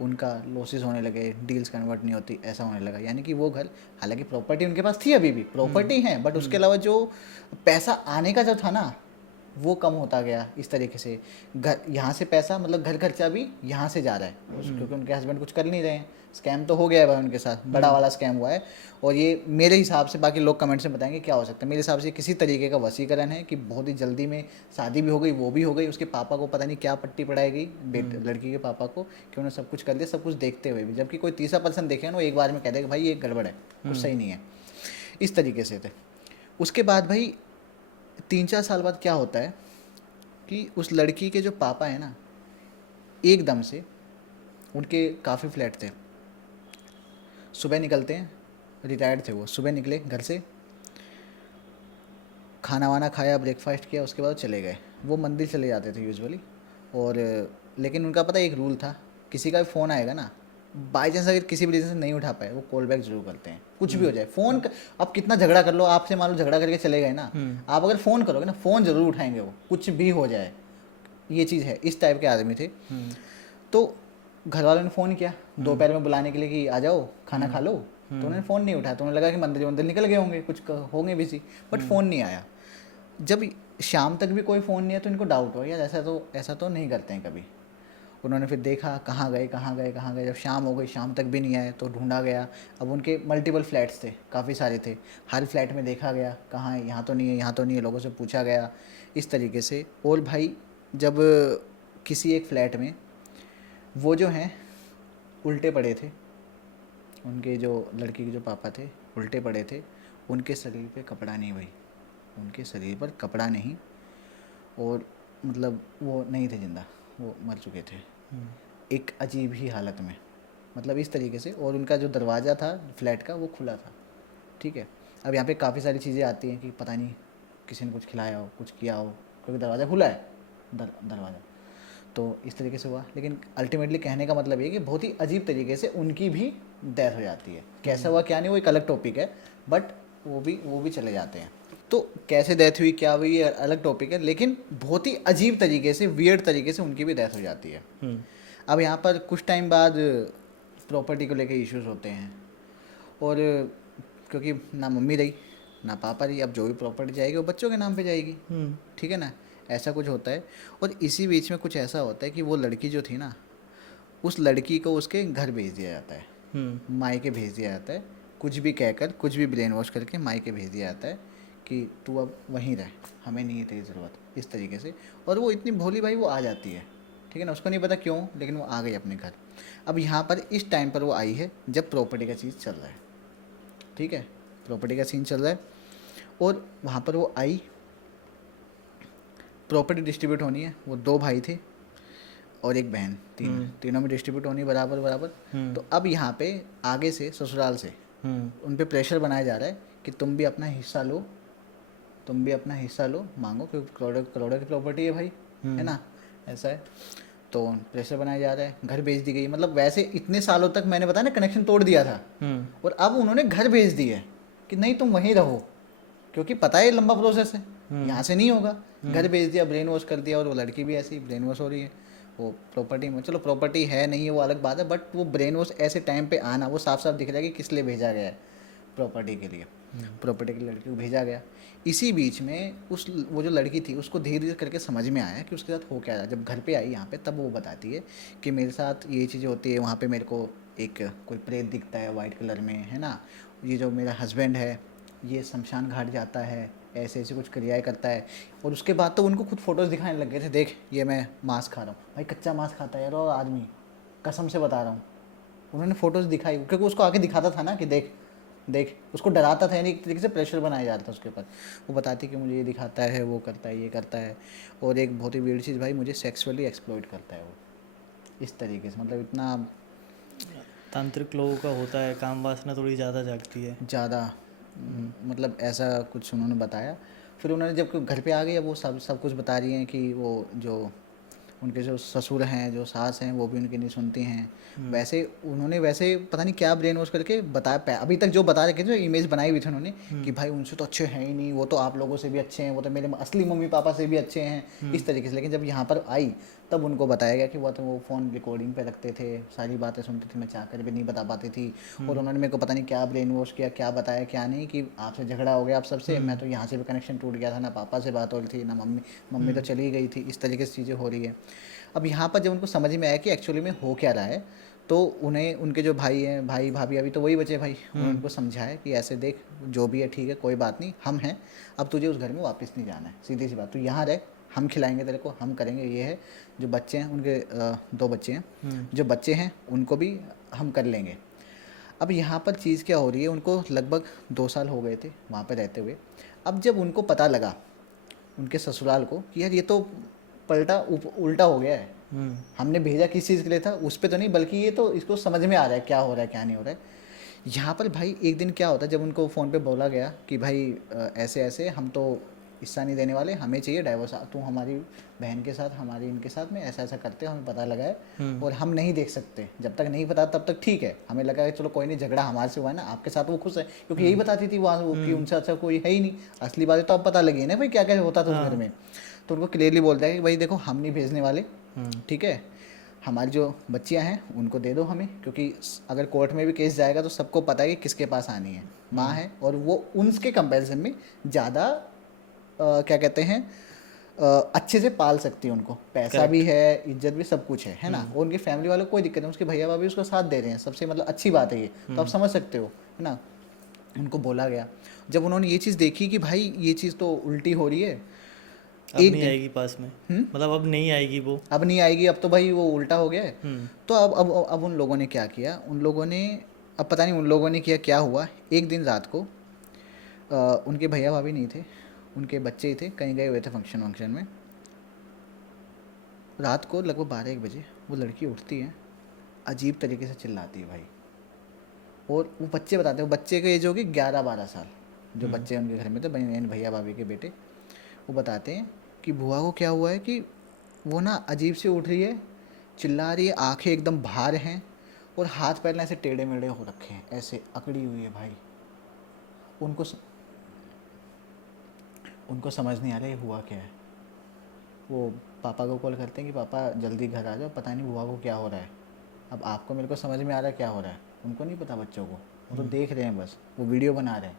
उनका लॉसेस होने लगे, डील्स कन्वर्ट नहीं होती, ऐसा होने लगा। यानी कि वो घर, हालांकि प्रॉपर्टी उनके पास थी, अभी भी प्रॉपर्टी है, बट उसके अलावा जो पैसा आने का जो था ना वो कम होता गया। इस तरीके से घर, यहाँ से पैसा मतलब घर खर्चा भी यहाँ से जा रहा है, क्योंकि उनके हस्बैंड कुछ कर नहीं रहे हैं। स्कैम तो हो गया है भाई उनके साथ, बड़ा वाला स्कैम हुआ है। और ये मेरे हिसाब से, बाकी लोग कमेंट्स में बताएंगे क्या हो सकता है, मेरे हिसाब से किसी तरीके का वसीकरण है कि बहुत ही जल्दी में शादी भी हो गई, वो भी हो गई। उसके पापा को पता नहीं क्या पट्टी पढ़ाई गई लड़की के पापा को, कि उन्होंने सब कुछ कर दिया, सब कुछ देखते हुए भी। जबकि कोई तीसरा पर्सन देखे ना, वो एक बार में कह दे कि भाई ये गड़बड़ है, कुछ सही नहीं है, इस तरीके से थे। उसके बाद भाई 3-4 साल बाद क्या होता है कि उस लड़की के जो पापा है ना, एकदम से उनके काफ़ी फ्लैट थे, सुबह निकलते हैं, रिटायर्ड थे वो, सुबह निकले घर से, खाना वाना खाया, ब्रेकफास्ट किया, उसके बाद चले गए। वो मंदिर चले जाते थे यूजुअली। और लेकिन उनका पता एक रूल था, किसी का भी फ़ोन आएगा ना, बाई चांस अगर किसी भी रीज़न से नहीं उठा पाए, वो कॉल बैक जरूर करते हैं, कुछ भी हो जाए। फ़ोन अब कितना झगड़ा कर लो, आपसे मान लो झगड़ा करके चले गए ना, आप अगर फ़ोन करोगे ना, फ़ोन ज़रूर उठाएंगे वो, कुछ भी हो जाए। ये चीज़ है, इस टाइप के आदमी थे। तो घर वालों ने फ़ोन किया दोपहर में बुलाने के लिए कि आ जाओ खाना खा लो, तो उन्होंने फ़ोन नहीं उठाया। तो उन्हें लगा कि मंदिर निकल गए होंगे, कुछ होंगे बिजी, बट फ़ोन नहीं आया। जब शाम तक भी कोई फ़ोन नहीं है तो इनको डाउट हो यार, ऐसा तो नहीं करते हैं कभी। उन्होंने फिर देखा कहाँ गए। जब शाम हो गई, शाम तक भी नहीं आए, तो ढूंढा गया। अब उनके मल्टीपल फ्लैट्स थे, काफ़ी सारे थे, हर फ्लैट में देखा गया कहाँ है, यहाँ तो नहीं है, लोगों से पूछा गया, इस तरीके से। और भाई जब किसी एक फ्लैट में वो जो हैं उल्टे पड़े थे, उनके जो लड़की के जो पापा थे उल्टे पड़े थे, उनके शरीर पे कपड़ा नहीं भाई, उनके शरीर पर कपड़ा नहीं, और मतलब वो नहीं थे जिंदा, वो मर चुके थे एक अजीब ही हालत में, मतलब इस तरीके से। और उनका जो दरवाज़ा था फ्लैट का वो खुला था, ठीक है। अब यहाँ पे काफ़ी सारी चीज़ें आती हैं कि पता नहीं किसी ने कुछ खिलाया हो, कुछ किया हो, क्योंकि दरवाज़ा खुला है, दरवाज़ा तो इस तरीके से हुआ। लेकिन अल्टीमेटली कहने का मतलब ये कि बहुत ही अजीब तरीके से उनकी भी डेथ हो जाती है। कैसा हुआ क्या नहीं वो एक अलग टॉपिक है, बट वो भी चले जाते हैं। तो कैसे डेथ हुई क्या हुई ये अलग टॉपिक है, लेकिन बहुत ही अजीब तरीके से, वियर्ड तरीके से उनकी भी डेथ हो जाती है। अब यहाँ पर कुछ टाइम बाद प्रॉपर्टी को लेकर इश्यूज होते हैं, और क्योंकि ना मम्मी रही ना पापा रही, अब जो भी प्रॉपर्टी जाएगी वो बच्चों के नाम पे जाएगी, ठीक है ना, ऐसा कुछ होता है। और इसी बीच में कुछ ऐसा होता है कि वो लड़की जो थी ना, उस लड़की को उसके घर भेज दिया जाता है, मायके भेज दिया जाता है, कुछ भी कहकर, कुछ भी ब्रेन वॉश करके मायके भेज दिया जाता है कि तू अब वहीं रह, हमें नहीं है तेरी ज़रूरत, इस तरीके से। और वो इतनी भोली भाई वो आ जाती है, ठीक है ना, उसको नहीं पता क्यों, लेकिन वो आ गई अपने घर। अब यहाँ पर इस टाइम पर वो आई है जब प्रॉपर्टी का चीज़ चल रहा है, ठीक है, प्रॉपर्टी का सीन चल रहा है। और वहाँ पर वो आई, प्रॉपर्टी डिस्ट्रीब्यूट होनी है, वो 2 भाई थे और एक बहन, तीनों में डिस्ट्रीब्यूट होनी बराबर बराबर। तो अब यहाँ पे आगे से ससुराल से उन पे प्रेशर बनाया जा रहा है कि तुम भी अपना हिस्सा लो, तुम भी अपना हिस्सा लो, मांगो, क्योंकि करोड़ों करोड़ों की प्रॉपर्टी है भाई, है ना, ऐसा है। तो प्रेशर बनाया जा रहा है, घर भेज दी गई। मतलब वैसे इतने सालों तक मैंने बताया ना कनेक्शन तोड़ दिया था, और अब उन्होंने घर भेज दिया कि नहीं तुम वहीं रहो, क्योंकि पता है लंबा प्रोसेस है, यहाँ से नहीं होगा। घर भेज दिया, ब्रेन वॉश कर दिया, और वो लड़की भी ऐसी ब्रेन वॉश हो रही है। वो प्रॉपर्टी में, चलो प्रॉपर्टी है नहीं है वो अलग बात है, बट वो ब्रेन वॉश ऐसे टाइम पे आना, वो साफ साफ दिख रहा है कि किस लिए भेजा गया है, प्रॉपर्टी के लिए, प्रॉपर्टी की लड़की को भेजा गया। इसी बीच में वो जो लड़की थी उसको धीरे धीरे करके समझ में आया कि उसके साथ हो क्या रहा है। जब घर पे आई यहाँ पे, तब वो बताती है कि मेरे साथ ये चीज़ें होती है, वहाँ पे मेरे को एक कोई प्रेत दिखता है वाइट कलर में, है ना, ये जो मेरा हस्बैंड है ये शमशान घाट जाता है, ऐसे ऐसे कुछ क्रियाएं करता है। और उसके बाद तो उनको खुद फोटोज़ दिखाने लग गए थे, देख ये मैं मांस खा रहा हूँ, भाई कच्चा मांस खाता है यार और आदमी, कसम से बता रहा हूँ। उन्होंने फ़ोटोज़ दिखाई, क्योंकि उसको आके दिखाता था ना कि देख देख, उसको डराता था, यानी एक तरीके से प्रेशर बनाया जा रहा था उसके ऊपर। वो बताती कि मुझे ये दिखाता है, वो करता है, ये करता है। और एक बहुत ही वियर्ड चीज़ भाई, मुझे सेक्सुअली एक्सप्लॉइट करता है वो, इस तरीके से, मतलब इतना तांत्रिक लोगों का होता है, काम वासना थोड़ी ज़्यादा जागती है, ज़्यादा, मतलब ऐसा कुछ उन्होंने बताया। फिर उन्होंने जब घर पे आ गई, अब वो सब कुछ बता रही हैं कि वो जो उनके जो ससुर हैं, जो सास हैं, वो भी उनकी नहीं सुनती हैं। वैसे उन्होंने वैसे पता नहीं क्या ब्रेन वॉश करके बताया, अभी तक जो बता रखे थे, जो इमेज बनाई हुई थी उन्होंने कि भाई उनसे तो अच्छे हैं ही नहीं, वो तो आप लोगों से भी अच्छे हैं, वो तो मेरे असली मम्मी पापा से भी अच्छे हैं, इस तरीके से। लेकिन जब यहाँ पर आई तब उनको बताया गया कि वो फ़ोन रिकॉर्डिंग पे रखते थे, सारी बातें सुनती थी, मैं चाह कर भी नहीं बता पाती थी। और उन्होंने मेरे को पता नहीं क्या ब्रेन वॉश किया, क्या बताया क्या नहीं, कि आपसे झगड़ा हो गया आप सबसे, मैं तो यहाँ से भी कनेक्शन टूट गया था, ना पापा से बात हो रही थी ना मम्मी, मम्मी तो चली गई थी, इस तरीके से चीज़ें हो रही है। अब यहाँ पर जब उनको समझ में आया कि एक्चुअली में हो क्या रहा है, तो उन्हें उनके जो भाई हैं, भाई भाभी अभी तो वही बचे भाई, उन्होंने उनको समझाया कि ऐसे देख जो भी है ठीक है, कोई बात नहीं, हम हैं, अब तुझे उस घर में वापस नहीं जाना है, सीधी सी बात, तू यहाँ रह, हम खिलाएंगे तेरे को, हम करेंगे, ये है। जो बच्चे हैं उनके 2 बच्चे हैं, जो बच्चे हैं उनको भी हम कर लेंगे। अब यहाँ पर चीज़ क्या हो रही है, उनको लगभग 2 साल हो गए थे वहाँ पर रहते हुए। अब जब उनको पता लगा उनके ससुराल को कि यार ये तो पलटा उल्टा हो गया है, हमने भेजा किस चीज़ के लिए था उस पर तो नहीं, बल्कि ये तो इसको समझ में आ रहा है क्या हो रहा है क्या नहीं हो रहा है। यहाँ पर भाई एक दिन क्या होता है, जब उनको फ़ोन पे बोला गया कि भाई ऐसे ऐसे हम तो हिस्सा नहीं देने वाले, हमें चाहिए डाइवोर्स, तू हमारी बहन के साथ हमारी इनके साथ में ऐसा ऐसा करते हो, हमें पता लगा है और हम नहीं देख सकते, जब तक नहीं पता तब तक ठीक है, हमें लगा कि चलो कोई नहीं, झगड़ा हमारे से हुआ है ना, आपके साथ वो खुश है, क्योंकि यही बताती थी वहाँ वो कि उनसे अच्छा कोई है ही नहीं। असली बात तो अब पता लगी है ना भाई क्या क्या होता था उस घर में। तो उनको क्लियरली बोलता है कि भाई देखो हम नहीं भेजने वाले, ठीक है, हमारी जो बच्चियां हैं उनको दे दो हमें, क्योंकि अगर कोर्ट में भी केस जाएगा तो सबको पता है कि किसके पास आनी है, माँ है, और वो उनके कंपैरिजन में ज़्यादा क्या कहते हैं अच्छे से पाल सकती है उनको, पैसा भी है, इज्जत भी, सब कुछ है ना। और उनकी फैमिली वालों को कोई दिक्कत नहीं, उसके भैया भाभी उसका साथ दे रहे हैं, सबसे मतलब अच्छी बात है ये, तो आप समझ सकते हो, है ना। उनको बोला गया, जब उन्होंने ये चीज़ देखी कि भाई ये चीज़ तो उल्टी हो रही है, अब नहीं आएगी पास में, मतलब अब नहीं आएगी वो, अब नहीं आएगी, अब तो भाई वो उल्टा हो गया है। तो अब उन लोगों ने क्या किया, उन लोगों ने, अब पता नहीं उन लोगों ने किया क्या हुआ, एक दिन रात को उनके भैया भाभी नहीं थे, उनके बच्चे ही थे, कहीं गए हुए थे फंक्शन में। रात को लगभग 12-1 बजे वो लड़की उठती है, अजीब तरीके से चिल्लाती है भाई। और वो बच्चे बताते हैं, बच्चे का एज होगी 11-12 साल, जो बच्चे उनके घर में थे, भैया भाभी के बेटे, वो बताते हैं कि बुआ को क्या हुआ है कि वो ना अजीब से उठ रही है, चिल्ला रही है, आंखें एकदम बाहर हैं, और हाथ पैर ना ऐसे टेढ़े मेढ़े हो रखे हैं, ऐसे अकड़ी हुई है भाई। उनको समझ नहीं आ रहा ये हुआ क्या है। वो पापा को कॉल करते हैं कि पापा जल्दी घर आ जाओ, पता नहीं बुआ को क्या हो रहा है। अब आपको मेरे को समझ में आ रहा है क्या हो रहा है, उनको नहीं पता बच्चों को, वो तो देख रहे हैं बस, वो वीडियो बना रहे हैं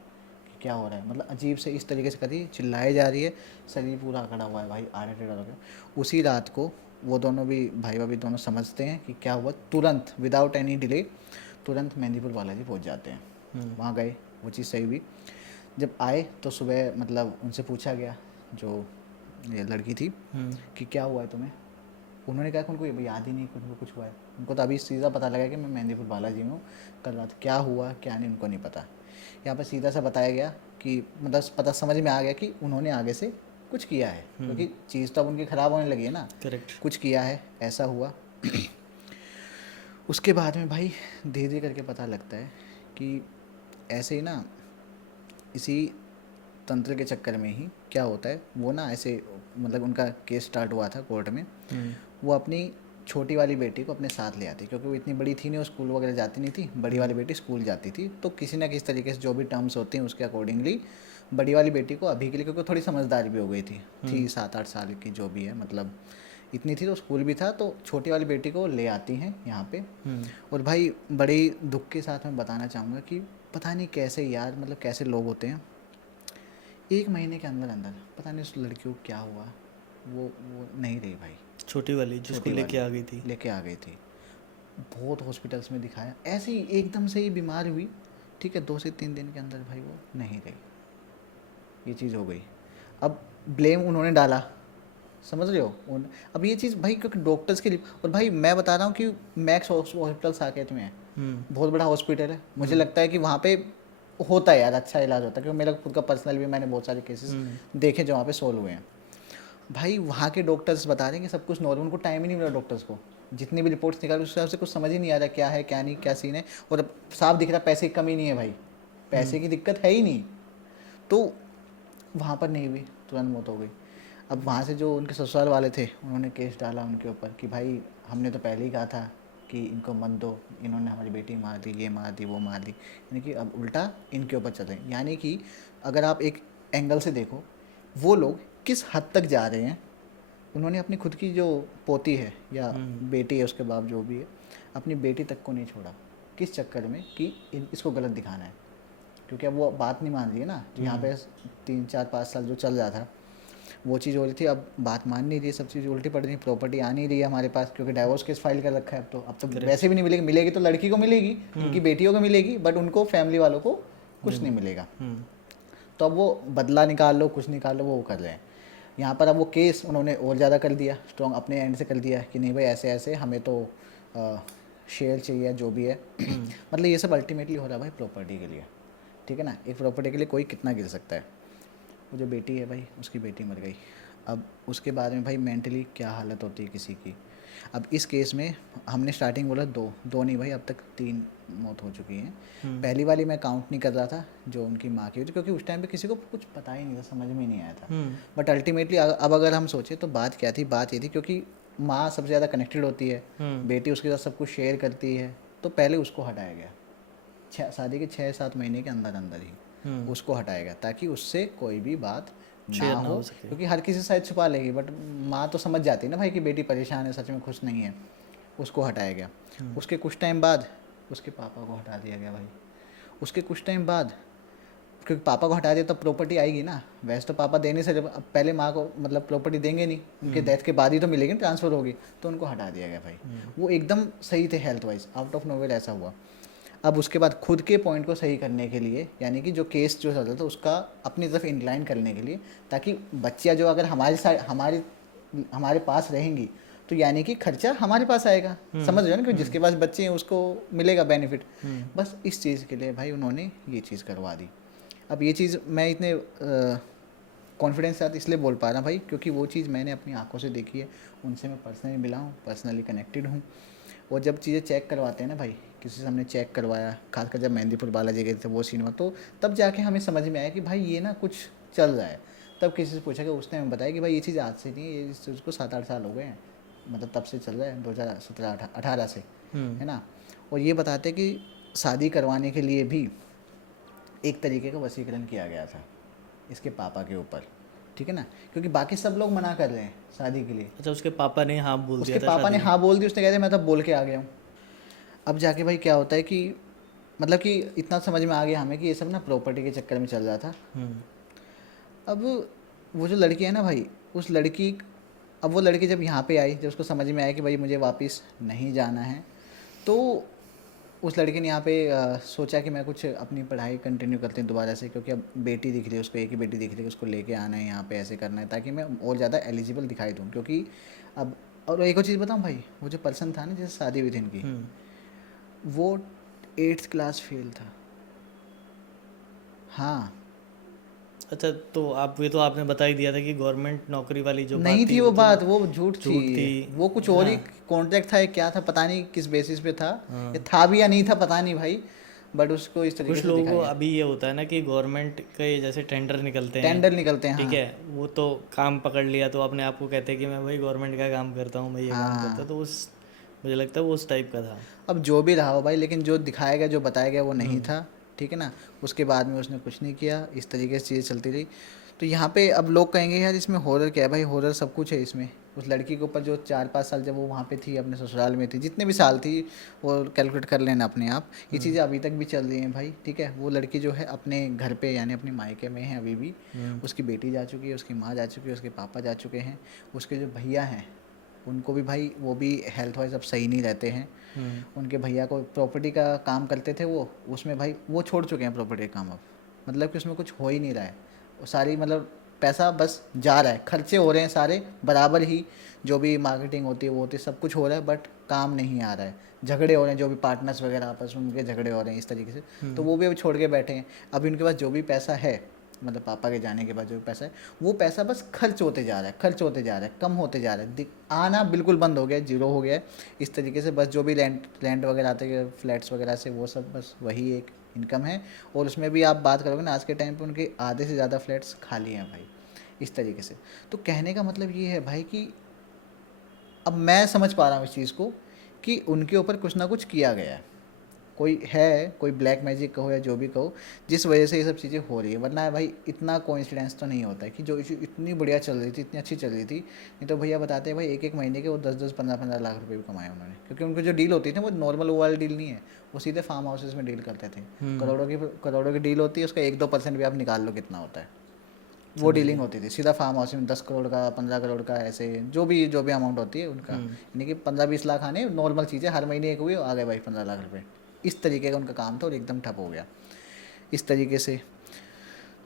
कि क्या हो रहा है, मतलब अजीब से इस तरीके से कर रही है, चिल्लाई जा रही है, शरीर पूरा अकड़ा हुआ है भाई, आड़ा टेढ़ा हो गया। उसी रात को वो दोनों भी भाई भाभी दोनों समझते हैं कि क्या हुआ, तुरंत विदाउट एनी डिले तुरंत मेहंदीपुर बालाजी पहुंच जाते हैं। वहाँ गए, वो चीज़ सही हुई। जब आए तो सुबह मतलब उनसे पूछा गया, जो ये लड़की थी, कि क्या हुआ है तुम्हें। उन्होंने कहा कि उनको याद ही नहीं कि उनको कुछ हुआ है। उनको तो अभी सीधा पता लगा कि मैं मेहंदीपुर बालाजी में हूँ, कल रात क्या हुआ क्या नहीं उनको नहीं पता। यहाँ पर सीधा सा बताया गया कि मतलब पता समझ में आ गया कि उन्होंने आगे से कुछ किया है, क्योंकि चीज़ तो अब उनकी ख़राब होने लगी है ना। करेक्ट। कुछ किया है, ऐसा हुआ। उसके बाद में भाई धीरे धीरे करके पता लगता है कि ऐसे ही ना, इसी तंत्र के चक्कर में ही क्या होता है, वो ना ऐसे मतलब उनका केस स्टार्ट हुआ था कोर्ट में। वो अपनी छोटी वाली बेटी को अपने साथ ले आती, क्योंकि वो इतनी बड़ी थी नहीं, वो स्कूल वगैरह जाती नहीं थी। बड़ी वाली बेटी स्कूल जाती थी, तो किसी ना किसी तरीके से जो भी टर्म्स होते हैं उसके अकॉर्डिंगली बड़ी वाली बेटी को अभी के लिए, क्योंकि थोड़ी समझदारी भी हो गई थी 7-8 साल की जो भी है, मतलब इतनी थी, तो स्कूल भी था, तो छोटी वाली बेटी को ले आती हैं यहाँ पे। और भाई बड़े ही दुख के साथ मैं बताना चाहूँगा कि पता नहीं कैसे यार, मतलब कैसे लोग होते हैं, 1 महीने के अंदर अंदर पता नहीं उस लड़की को क्या हुआ, वो नहीं रही भाई। छोटी वाली जिसको लेके आ गई थी, लेके आ गई थी, बहुत हॉस्पिटल्स में दिखाया, ऐसे ही एकदम से ही बीमार हुई, ठीक है, 2 से 3 दिन के अंदर भाई वो नहीं रही। ये चीज़ हो गई। अब ब्लेम उन्होंने डाला, समझ रहे हो। अब ये चीज़ भाई क्योंकि डॉक्टर्स के लिए, और भाई मैं बता रहा हूँ कि मैक्स हॉस्पिटल साकेत में है, बहुत बड़ा हॉस्पिटल है। मुझे लगता है कि वहाँ पे होता है यार, अच्छा इलाज होता है, क्योंकि मेरा खुद का पर्सनल भी मैंने बहुत सारे केसेस देखे जो वहाँ पे सोल्व हुए हैं। भाई वहाँ के डॉक्टर्स बता रहे हैं कि सब कुछ नॉर्मल, उनको टाइम ही नहीं मिला डॉक्टर्स को, जितनी भी रिपोर्ट्स निकाली उस हिसाब से कुछ समझ ही नहीं आ रहा क्या है क्या नहीं, क्या सीन है। और अब साफ दिख रहा पैसे की कमी नहीं है भाई, पैसे की दिक्कत है ही नहीं। तो वहाँ पर नहीं हुई, तुरंत मौत हो गई। अब वहाँ से जो उनके ससुराल वाले थे उन्होंने केस डाला उनके ऊपर कि भाई हमने तो पहले ही कहा था कि इनको मत दो, इन्होंने हमारी बेटी मार दी, ये मार दी, वो मार दी, यानी कि अब उल्टा इनके ऊपर चल रहे हैं। यानी कि अगर आप एक एंगल से देखो, वो लोग किस हद तक जा रहे हैं। उन्होंने अपनी खुद की जो पोती है या बेटी है, उसके बाप जो भी है, अपनी बेटी तक को नहीं छोड़ा, किस चक्कर में कि इसको गलत दिखाना है। क्योंकि अब वो बात नहीं मान रही है ना, जो यहाँ पे 3-4-5 साल जो चल रहा था वो चीज़ हो रही थी, अब बात मान नहीं रही, सब चीज़ उल्टी पड़ रही, प्रॉपर्टी आ नहीं रही है हमारे पास, क्योंकि डाइवोर्स केस फाइल कर रखा है। अब तो वैसे भी नहीं मिलेगी, मिलेगी तो लड़की को मिलेगी, उनकी बेटियों को मिलेगी, बट उनको फैमिली वालों को कुछ नहीं मिलेगा। तो अब वो बदला निकाल लो, कुछ निकाल लो, वो कर रहे हैं यहाँ पर। अब वो केस उन्होंने और ज़्यादा कर दिया, स्ट्रॉन्ग अपने एंड से कर दिया कि नहीं भाई ऐसे ऐसे हमें तो शेयर चाहिए जो भी है। मतलब ये सब अल्टीमेटली हो रहा है भाई प्रॉपर्टी के लिए, ठीक है ना। एक प्रॉपर्टी के लिए कोई कितना गिर सकता है। वो जो बेटी है भाई, उसकी बेटी मर गई। अब उसके बाद में भाई मेंटली क्या हालत होती है किसी की। अब इस केस में हमने स्टार्टिंग बोला दो नहीं भाई, अब तक 3 मौत हो चुकी हैं। पहली वाली मैं काउंट नहीं कर रहा था जो उनकी माँ की हुई थी, क्योंकि उस टाइम पे किसी को कुछ पता ही नहीं था, समझ में नहीं आया था। बट अल्टीमेटली अब अगर हम सोचे तो बात क्या थी, बात ये थी क्योंकि माँ सबसे ज़्यादा कनेक्टेड होती है, बेटी उसके साथ सब कुछ शेयर करती है, तो पहले उसको हटाया गया। शादी के 6-7 महीने के अंदर अंदर ही उसको हटाया गया, ताकि उससे कोई भी बात ना हो, क्योंकि हर किसी शायद छुपा लेगी, बट माँ तो समझ जाती है ना भाई कि बेटी परेशान है, सच में खुश नहीं है। उसको हटाया गया। उसके कुछ टाइम बाद उसके पापा को हटा दिया गया भाई। उसके कुछ टाइम बाद, क्योंकि पापा को हटा दिया तो प्रॉपर्टी आएगी ना, वैसे तो पापा देने से जब पहले माँ को मतलब प्रॉपर्टी देंगे नहीं, उनके डेथ के बाद ही तो मिलेगी, ट्रांसफ़र होगी, तो उनको हटा दिया गया भाई। वो एकदम सही थे health wise, out of nowhere ऐसा हुआ। अब उसके बाद खुद के पॉइंट को सही करने के लिए, यानी कि जो केस जो चल रहा था उसका अपनी तरफ इंक्लाइन करने के लिए, ताकि बच्चियाँ जो अगर हमारे पास रहेंगी तो यानी कि खर्चा हमारे पास आएगा, समझ रहे हो ना, कि जिसके पास बच्चे हैं उसको मिलेगा बेनिफिट। बस इस चीज़ के लिए भाई उन्होंने ये चीज़ करवा दी। अब ये चीज़ मैं इतने कॉन्फिडेंस के साथ इसलिए बोल पा रहा भाई, क्योंकि वो चीज़ मैंने अपनी आंखों से देखी है, उनसे मैं पर्सनली मिला हूँ, पर्सनली कनेक्टेड हूँ। और जब चीज़ें चेक करवाते हैं ना भाई, किसी से हमने चेक करवाया, खासकर जब मेहंदीपुर बालाजी गए थे वो सीन हुआ, तो तब जाके हमें समझ में आया कि भाई ये ना कुछ चल रहा है। तब किसी से पूछा कि उसने हमें बताया कि भाई ये चीज़ आज से नहीं है, ये इस चीज़ को 7-8 साल हो गए हैं, मतलब तब से चल रहा है 2017-18 से, है ना। और ये बताते कि शादी करवाने के लिए भी एक तरीके का वसीकरण किया गया था इसके पापा के ऊपर, ठीक है ना, क्योंकि बाकी सब लोग मना कर रहे हैं शादी के लिए। अच्छा, उसके पापा ने हाँ बोल दिया था, उसके पापा ने हाँ बोल दी, उसने कहते मैं तब बोल के आ गया हूँ। अब जाके भाई क्या होता है कि मतलब कि इतना समझ में आ गया हमें कि ये सब ना प्रॉपर्टी के चक्कर में चल रहा था। अब वो जो लड़की है ना भाई, उस लड़की, अब वो लड़की जब यहाँ पे आई, जब उसको समझ में आया कि भाई मुझे वापस नहीं जाना है, तो उस लड़के ने यहाँ पे सोचा कि मैं कुछ अपनी पढ़ाई कंटिन्यू करती हूँ दोबारा से, क्योंकि अब बेटी दिख रही है उसको, एक ही बेटी दिख रही है, उसको लेके आना है यहाँ पे, ऐसे करना है ताकि मैं और ज़्यादा एलिजिबल दिखाई दूँ। क्योंकि अब और एक और चीज़ बताऊँ भाई, वो जो पर्सन था ना जिससे शादी हुई थी इनकी, वो 8th क्लास फेल था। हाँ, अच्छा, तो आप ये तो आपने बता ही दिया था कि गवर्नमेंट नौकरी वाली जो बात नहीं थी थी वो तो बात, वो झूठ झूठ थी। थी। वो कुछ और ही कॉन्ट्रैक्ट था, या क्या था पता नहीं किस बेसिस पे था, हाँ। या था भी या नहीं था पता नहीं भाई, बट उसको इस तरीके कुछ से लोगों को दिखाया। अभी ये होता है ना कि गवर्नमेंट के जैसे टेंडर निकलते हैं, टेंडर निकलते हैं, ठीक हाँ है, वो तो काम पकड़ लिया तो अपने आप को कहते हैं कि मैं भाई गवर्नमेंट का काम करता हूँ, मैं ये काम करता हूँ, हाँ। तो उस मुझे लगता है वो उस टाइप का था। अब जो भी रहा हो भाई, लेकिन जो दिखाया गया, जो बताया गया वो नहीं था, ठीक है ना। उसके बाद में उसने कुछ नहीं किया, इस तरीके से चीज़ें चलती रही। तो यहाँ पे अब लोग कहेंगे यार इसमें हॉरर क्या है भाई, हॉरर सब कुछ है इसमें। उस लड़की के ऊपर जो 4-5 साल जब वो वहाँ पे थी, अपने ससुराल में थी, जितने भी साल थी वो कैलकुलेट कर लेना अपने आप, ये चीज़ें अभी तक भी चल रही हैं भाई, ठीक है। वो लड़की जो है अपने घर पे यानी अपने मायके में है अभी भी। उसकी बेटी जा चुकी है, उसकी माँ जा चुकी है, उसके पापा जा चुके हैं, उसके जो भैया हैं उनको भी भाई, वो भी हेल्थ वाइज अब सही नहीं रहते हैं। उनके भैया को प्रॉपर्टी का काम करते थे वो, उसमें भाई वो छोड़ चुके हैं प्रॉपर्टी का काम अब, मतलब कि उसमें कुछ हो ही नहीं रहा है। वो सारी मतलब पैसा बस जा रहा है, खर्चे हो रहे हैं सारे बराबर ही, जो भी मार्केटिंग होती है वो होती है, सब कुछ हो रहा है, बट काम नहीं आ रहा है। झगड़े हो रहे हैं, जो भी पार्टनर्स वगैरह आपस में उनके झगड़े हो रहे हैं इस तरीके से। तो वो भी अब छोड़ के बैठे हैं। अब उनके पास जो भी पैसा है, मतलब पापा के जाने के बाद जो भी पैसा है, वो पैसा बस खर्च होते जा रहा है, खर्च होते जा रहा है, कम होते जा रहा है, आना बिल्कुल बंद हो गया है, जीरो हो गया है। इस तरीके से बस जो भी लैंड वगैरह आते हैं फ्लैट्स वगैरह से, वो सब बस वही एक इनकम है। और उसमें भी आप बात करोगे ना, आज के टाइम पे उनके आधे से ज़्यादा फ्लैट्स खाली हैं भाई, इस तरीके से। तो कहने का मतलब ये है भाई कि अब मैं समझ पा रहा हूँ इस चीज़ को कि उनके ऊपर कुछ ना कुछ किया गया है, कोई है, कोई ब्लैक मैजिक कहो या जो भी कहो, जिस वजह से ये सब चीज़ें हो रही है। वरना भाई इतना कोइंसिडेंस तो नहीं होता है कि जो इशू इतनी बढ़िया चल रही थी, इतनी अच्छी चल रही थी, नहीं तो भैया बताते हैं भाई एक एक महीने के वो 10-10 15-15 लाख रुपए भी कमाए उन्होंने। क्योंकि उनको जो डील होती थी वो नॉर्मल वो वाली डील नहीं है, वो सीधे फार्म हाउसेज में डील करते थे। करोड़ों की डील होती है, उसका 1-2% भी आप निकाल लो कितना होता है, वो डीलिंग होती थी सीधा फार्म हाउस में। 10 करोड़ का, 15 करोड़ का, ऐसे जो भी अमाउंट होती है उनका, यानी कि 15-20 लाख आने नॉर्मल चीज़ है, हर महीने एक हुई आ गए भाई 15 लाख रुपए। इस तरीके का उनका काम था और एकदम ठप हो गया इस तरीके से।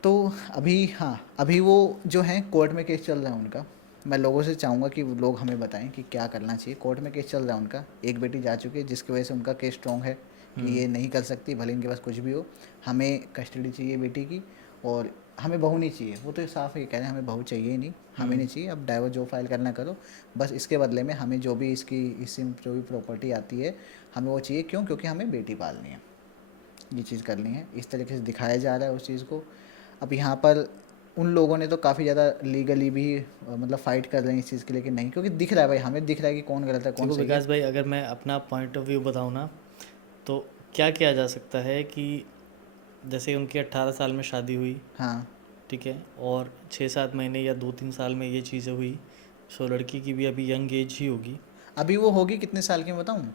तो अभी, हाँ, अभी वो जो है कोर्ट में केस चल रहा है उनका। मैं लोगों से चाहूँगा कि वो लोग हमें बताएं कि क्या करना चाहिए। कोर्ट में केस चल रहा है उनका, एक बेटी जा चुकी है जिसकी वजह से उनका केस स्ट्रॉन्ग है कि ये नहीं कर सकती, भले इनके पास कुछ भी हो, हमें कस्टडी चाहिए बेटी की, और हमें बहू नहीं चाहिए। वो तो साफ ही कह रहे हैं हमें बहू चाहिए ही नहीं, हमें नहीं चाहिए। अब डाइवोर्स जो फाइल करना करो, बस इसके बदले में हमें जो भी इससे जो भी प्रॉपर्टी आती है हमें वो चाहिए। क्यों? क्योंकि हमें बेटी पालनी है, ये चीज़ करनी है। इस तरीके से दिखाया जा रहा है उस चीज़ को। अब यहाँ पर उन लोगों ने तो काफ़ी ज़्यादा लीगली भी मतलब फ़ाइट कर रहे हैं इस चीज़ के लिए कि नहीं, क्योंकि दिख रहा है भाई, हमें दिख रहा है कि कौन गलत है कौन देखो सही है। विकास भाई, अगर मैं अपना पॉइंट ऑफ व्यू बताऊँ ना, तो क्या किया जा सकता है कि जैसे उनकी 18 साल में शादी हुई, हाँ, ठीक है, और 6-7 महीने या 2-3 साल में ये चीज़ें हुई, सो लड़की की भी अभी यंग एज ही होगी। अभी वो होगी कितने साल की मैं बताऊँ?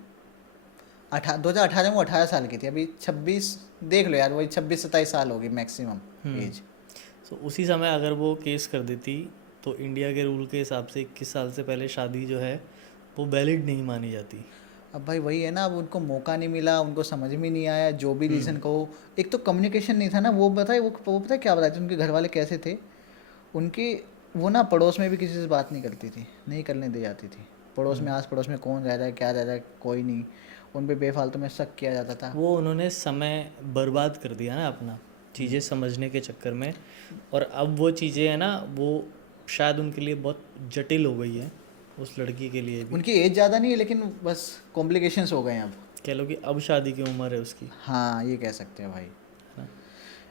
2018 में वो 18 साल की थी, अभी 26, देख लो यार, वही 26-27 साल होगी मैक्सिमम एज। सो उसी समय अगर वो केस कर देती तो इंडिया के रूल के हिसाब से 21 साल से पहले शादी जो है वो वैलिड नहीं मानी जाती। अब भाई वही है ना, अब उनको मौका नहीं मिला, उनको समझ में नहीं आया, जो भी रीज़न कहो। एक तो कम्युनिकेशन नहीं था ना, वो बताए, वो पता है क्या बताते उनके घर वाले कैसे थे उनके, वो ना पड़ोस में भी किसी से बात नहीं करती थी, नहीं करने दी जाती थी। पड़ोस में, आस पड़ोस में कौन रह रहा है, क्या रह रहा है, कोई नहीं। उन पे बेफालतू में शक किया जाता था। वो उन्होंने समय बर्बाद कर दिया ना अपना, चीज़ें समझने के चक्कर में, और अब वो चीज़ें हैं ना, वो शायद उनके लिए बहुत जटिल हो गई है, उस लड़की के लिए भी। उनकी एज ज़्यादा नहीं है, लेकिन बस कॉम्प्लिकेशंस हो गए हैं अब। कह लो कि अब शादी की उम्र है उसकी, हाँ, ये कह सकते हैं भाई, है ना।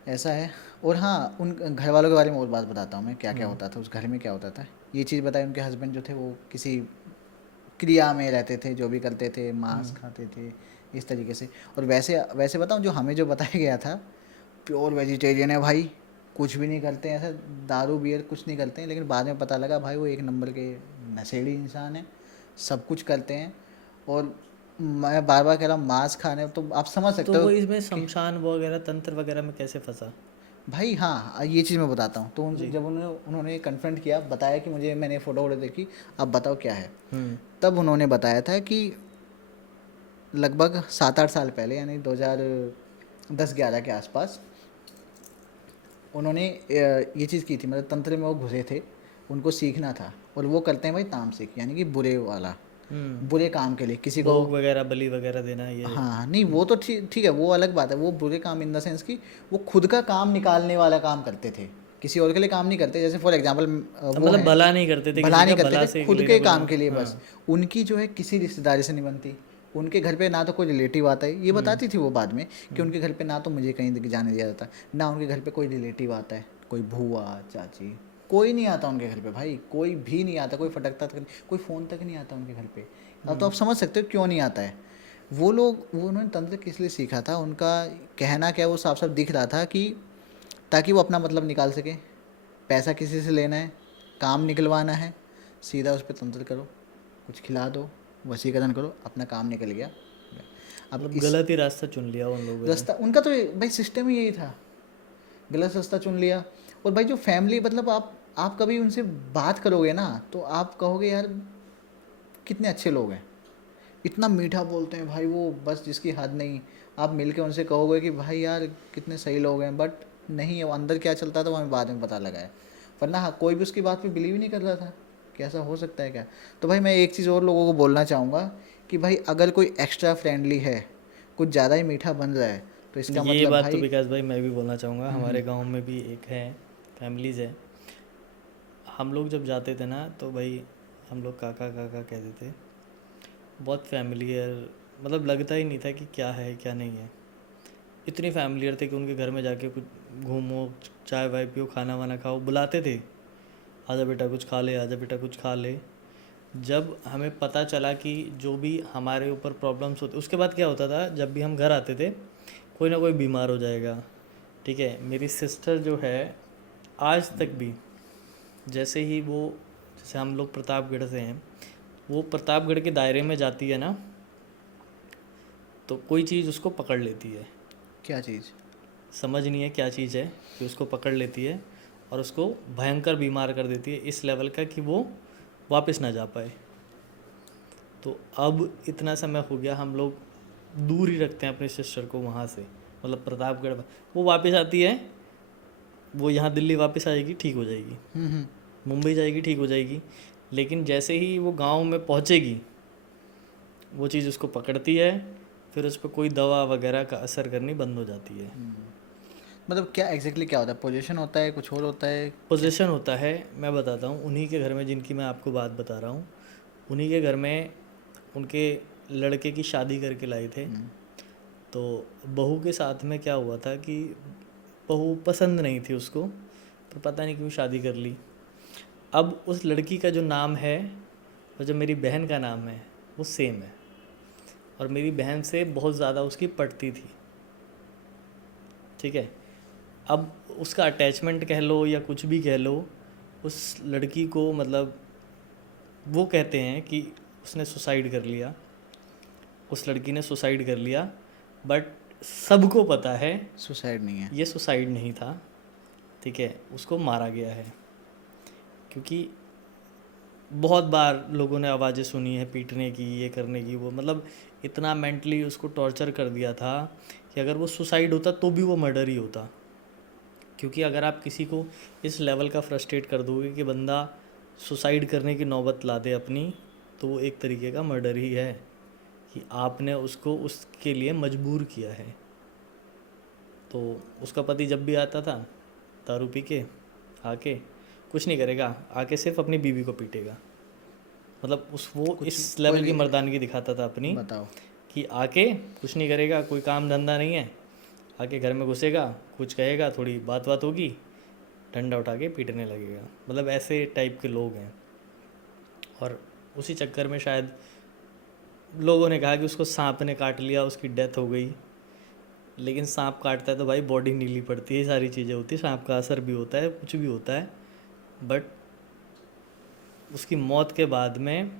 ऐसा है। और हाँ, उन घर वालों के बारे में और बात बताता हूँ मैं, क्या क्या होता था उस घर में, क्या होता था। ये चीज़ बताई, उनके हस्बैंड जो थे वो किसी क्रिया में रहते थे, जो भी करते थे, मांस खाते थे, इस तरीके से। और वैसे वैसे बताऊँ, जो हमें जो बताया गया था, प्योर वेजिटेरियन है भाई, कुछ भी नहीं करते हैं ऐसा, दारू बियर कुछ नहीं करते हैं। लेकिन बाद में पता लगा भाई वो एक नंबर के नशेड़ी इंसान है, सब कुछ करते हैं। और मैं बार बार कह रहा हूँ मांस खाने, तो आप समझ तो सकते हो वो इसमें कि शमशान वगैरह तंत्र वगैरह में कैसे फंसा? भाई हाँ, ये चीज़ मैं बताता हूँ। तो उनसे जी। जब उन्होंने कन्फ्रंट किया, बताया कि मुझे, मैंने फ़ोटो वोटो देखी, अब बताओ क्या है। हम्म। तब उन्होंने बताया था कि लगभग 7-8 साल पहले, यानी 2010-11 के आसपास, उन्होंने ये चीज़ की थी, मतलब तंत्र में वो घुसे थे, उनको सीखना था। और वो करते हैं भाई तामसिक, यानी कि बुरे वाला, हम्म। बुरे काम के लिए किसी को। भोग वगैरह बलि वगैरह देना ये। हाँ नहीं, वो तो ठीक ठीक है, वो अलग बात है। वो बुरे काम इन द सेंस कि वो खुद का काम निकालने वाला काम करते थे, किसी और के लिए काम नहीं करते। जैसे फॉर एग्जांपल अब वो मतलब हैं, भला नहीं करते थे भला किसी नहीं का, करते भला थे, से खुद लेने के को काम लेना। के लिए बस। हाँ। उनकी जो है किसी रिश्तेदारी से नहीं बनती। उनके घर पे ना तो कोई रिलेटिव आता है, ये बताती थी वो बाद में, कि उनके घर पे ना तो मुझे कहीं जाने दिया जाता, ना उनके घर पे कोई रिलेटिव आता है, कोई भूआ चाची, कोई नहीं आता उनके घर पे भाई, कोई भी नहीं आता, कोई फटकता तक नहीं, कोई फ़ोन तक नहीं आता उनके घर पे। अब तो आप समझ सकते हो क्यों नहीं आता है। वो लोग, वो उन्होंने तंत्र किस लिए सीखा था, उनका कहना क्या, वो साफ साफ दिख रहा था कि ताकि वो अपना मतलब निकाल सके। पैसा किसी से लेना है, काम निकलवाना है, सीधा उस पर तंत्र करो, कुछ खिला दो, वशीकरण करो, अपना काम निकल गया। अब मतलब इस गलत ही रास्ता चुन लिया उन लोगों ने। रास्ता उनका तो भाई सिस्टम ही यही था, गलत रास्ता चुन लिया। और भाई जो फैमिली, मतलब आप कभी उनसे बात करोगे ना, तो आप कहोगे यार कितने अच्छे लोग हैं, इतना मीठा बोलते हैं भाई वो, बस जिसकी हद नहीं। आप मिल के उनसे कहोगे कि भाई यार कितने सही लोग हैं, बट नहीं है, वो अंदर क्या चलता था वो हमें बाद में पता लगा है। वरना हाँ, कोई भी उसकी बात पे बिलीव ही नहीं कर रहा था कि ऐसा हो सकता है क्या। तो भाई मैं एक चीज़ और लोगों को बोलना चाहूँगा कि भाई अगर कोई एक्स्ट्रा फ्रेंडली है, कुछ ज़्यादा ही मीठा बन रहा है, तो इसका ये मतलब बात तो भाई। विकास भाई मैं भी बोलना चाहूँगा, हमारे गांव में भी एक है, फैमिलीज़ है। हम लोग जब जाते थे ना तो भाई हम लोग काका काका कहते थे। बहुत फैमिलियर, मतलब लगता ही नहीं था कि क्या है क्या नहीं है। इतनी फैमिलियर थे कि उनके घर में जाके कुछ घूमो, चाय वाय पियो, खाना वाना खाओ, बुलाते थे, आजा बेटा कुछ खा ले, आजा बेटा कुछ खा ले। जब हमें पता चला कि जो भी हमारे ऊपर प्रॉब्लम्स होते, उसके बाद क्या होता था, जब भी हम घर आते थे कोई ना कोई बीमार हो जाएगा। ठीक है, मेरी सिस्टर जो है आज तक भी, जैसे ही वो, जैसे हम लोग प्रतापगढ़ से हैं, वो प्रतापगढ़ के दायरे में जाती है ना, तो कोई चीज़ उसको पकड़ लेती है। क्या चीज़? समझ नहीं है क्या चीज़ है कि उसको पकड़ लेती है और उसको भयंकर बीमार कर देती है, इस लेवल का कि वो वापस ना जा पाए। तो अब इतना समय हो गया, हम लोग दूर ही रखते हैं अपने सिस्टर को वहाँ से, मतलब प्रतापगढ़। वो वापस आती है, वो यहाँ दिल्ली वापस आएगी, ठीक हो जाएगी, मुंबई जाएगी, ठीक हो जाएगी। लेकिन जैसे ही वो गांव में पहुँचेगी, वो चीज़ उसको पकड़ती है, फिर उस पर कोई दवा वगैरह का असर करनी बंद हो जाती है। मतलब क्या एग्जैक्टली क्या होता है, पोजीशन होता है, कुछ और होता है क्या? पोजीशन होता है, मैं बताता हूँ। उन्हीं के घर में, जिनकी मैं आपको बात बता रहा हूँ, उन्हीं के घर में उनके लड़के की शादी करके लाए थे। तो बहू के साथ में क्या हुआ था कि बहू पसंद नहीं थी उसको, तो पता नहीं क्यों शादी कर ली। अब उस लड़की का जो नाम है और जो मेरी बहन का नाम है वो सेम है, और मेरी बहन से बहुत ज़्यादा उसकी पटती थी। ठीक है, अब उसका अटैचमेंट कह लो या कुछ भी कह लो, उस लड़की को, मतलब वो कहते हैं कि उसने सुसाइड कर लिया, उस लड़की ने सुसाइड कर लिया। बट सबको पता है सुसाइड नहीं है। ये सुसाइड नहीं था। ठीक है, उसको मारा गया है, क्योंकि बहुत बार लोगों ने आवाज़ें सुनी है पीटने की, ये करने की, वो मतलब इतना मेंटली उसको टॉर्चर कर दिया था कि अगर वो सुसाइड होता तो भी वो मर्डर ही होता। क्योंकि अगर आप किसी को इस लेवल का फ्रस्ट्रेट कर दोगे कि बंदा सुसाइड करने की नौबत ला दे अपनी, तो वो एक तरीके का मर्डर ही है, कि आपने उसको उसके लिए मजबूर किया है। तो उसका पति जब भी आता था दारू पी के आके, कुछ नहीं करेगा, आके सिर्फ अपनी बीवी को पीटेगा। मतलब वो कुछ इस लेवल की मर्दानगी दिखाता था अपनी, बताओ। कि आके कुछ नहीं करेगा, कोई काम धंधा नहीं है, आके घर में घुसेगा, कुछ कहेगा, थोड़ी बात बात होगी, डंडा उठा के पीटने लगेगा। मतलब ऐसे टाइप के लोग हैं। और उसी चक्कर में शायद लोगों ने कहा कि उसको सांप ने काट लिया, उसकी डेथ हो गई। लेकिन सांप काटता है तो भाई बॉडी नीली पड़ती है, सारी चीज़ें होती है, सांप का असर भी होता है, कुछ भी होता है। बट उसकी मौत के बाद में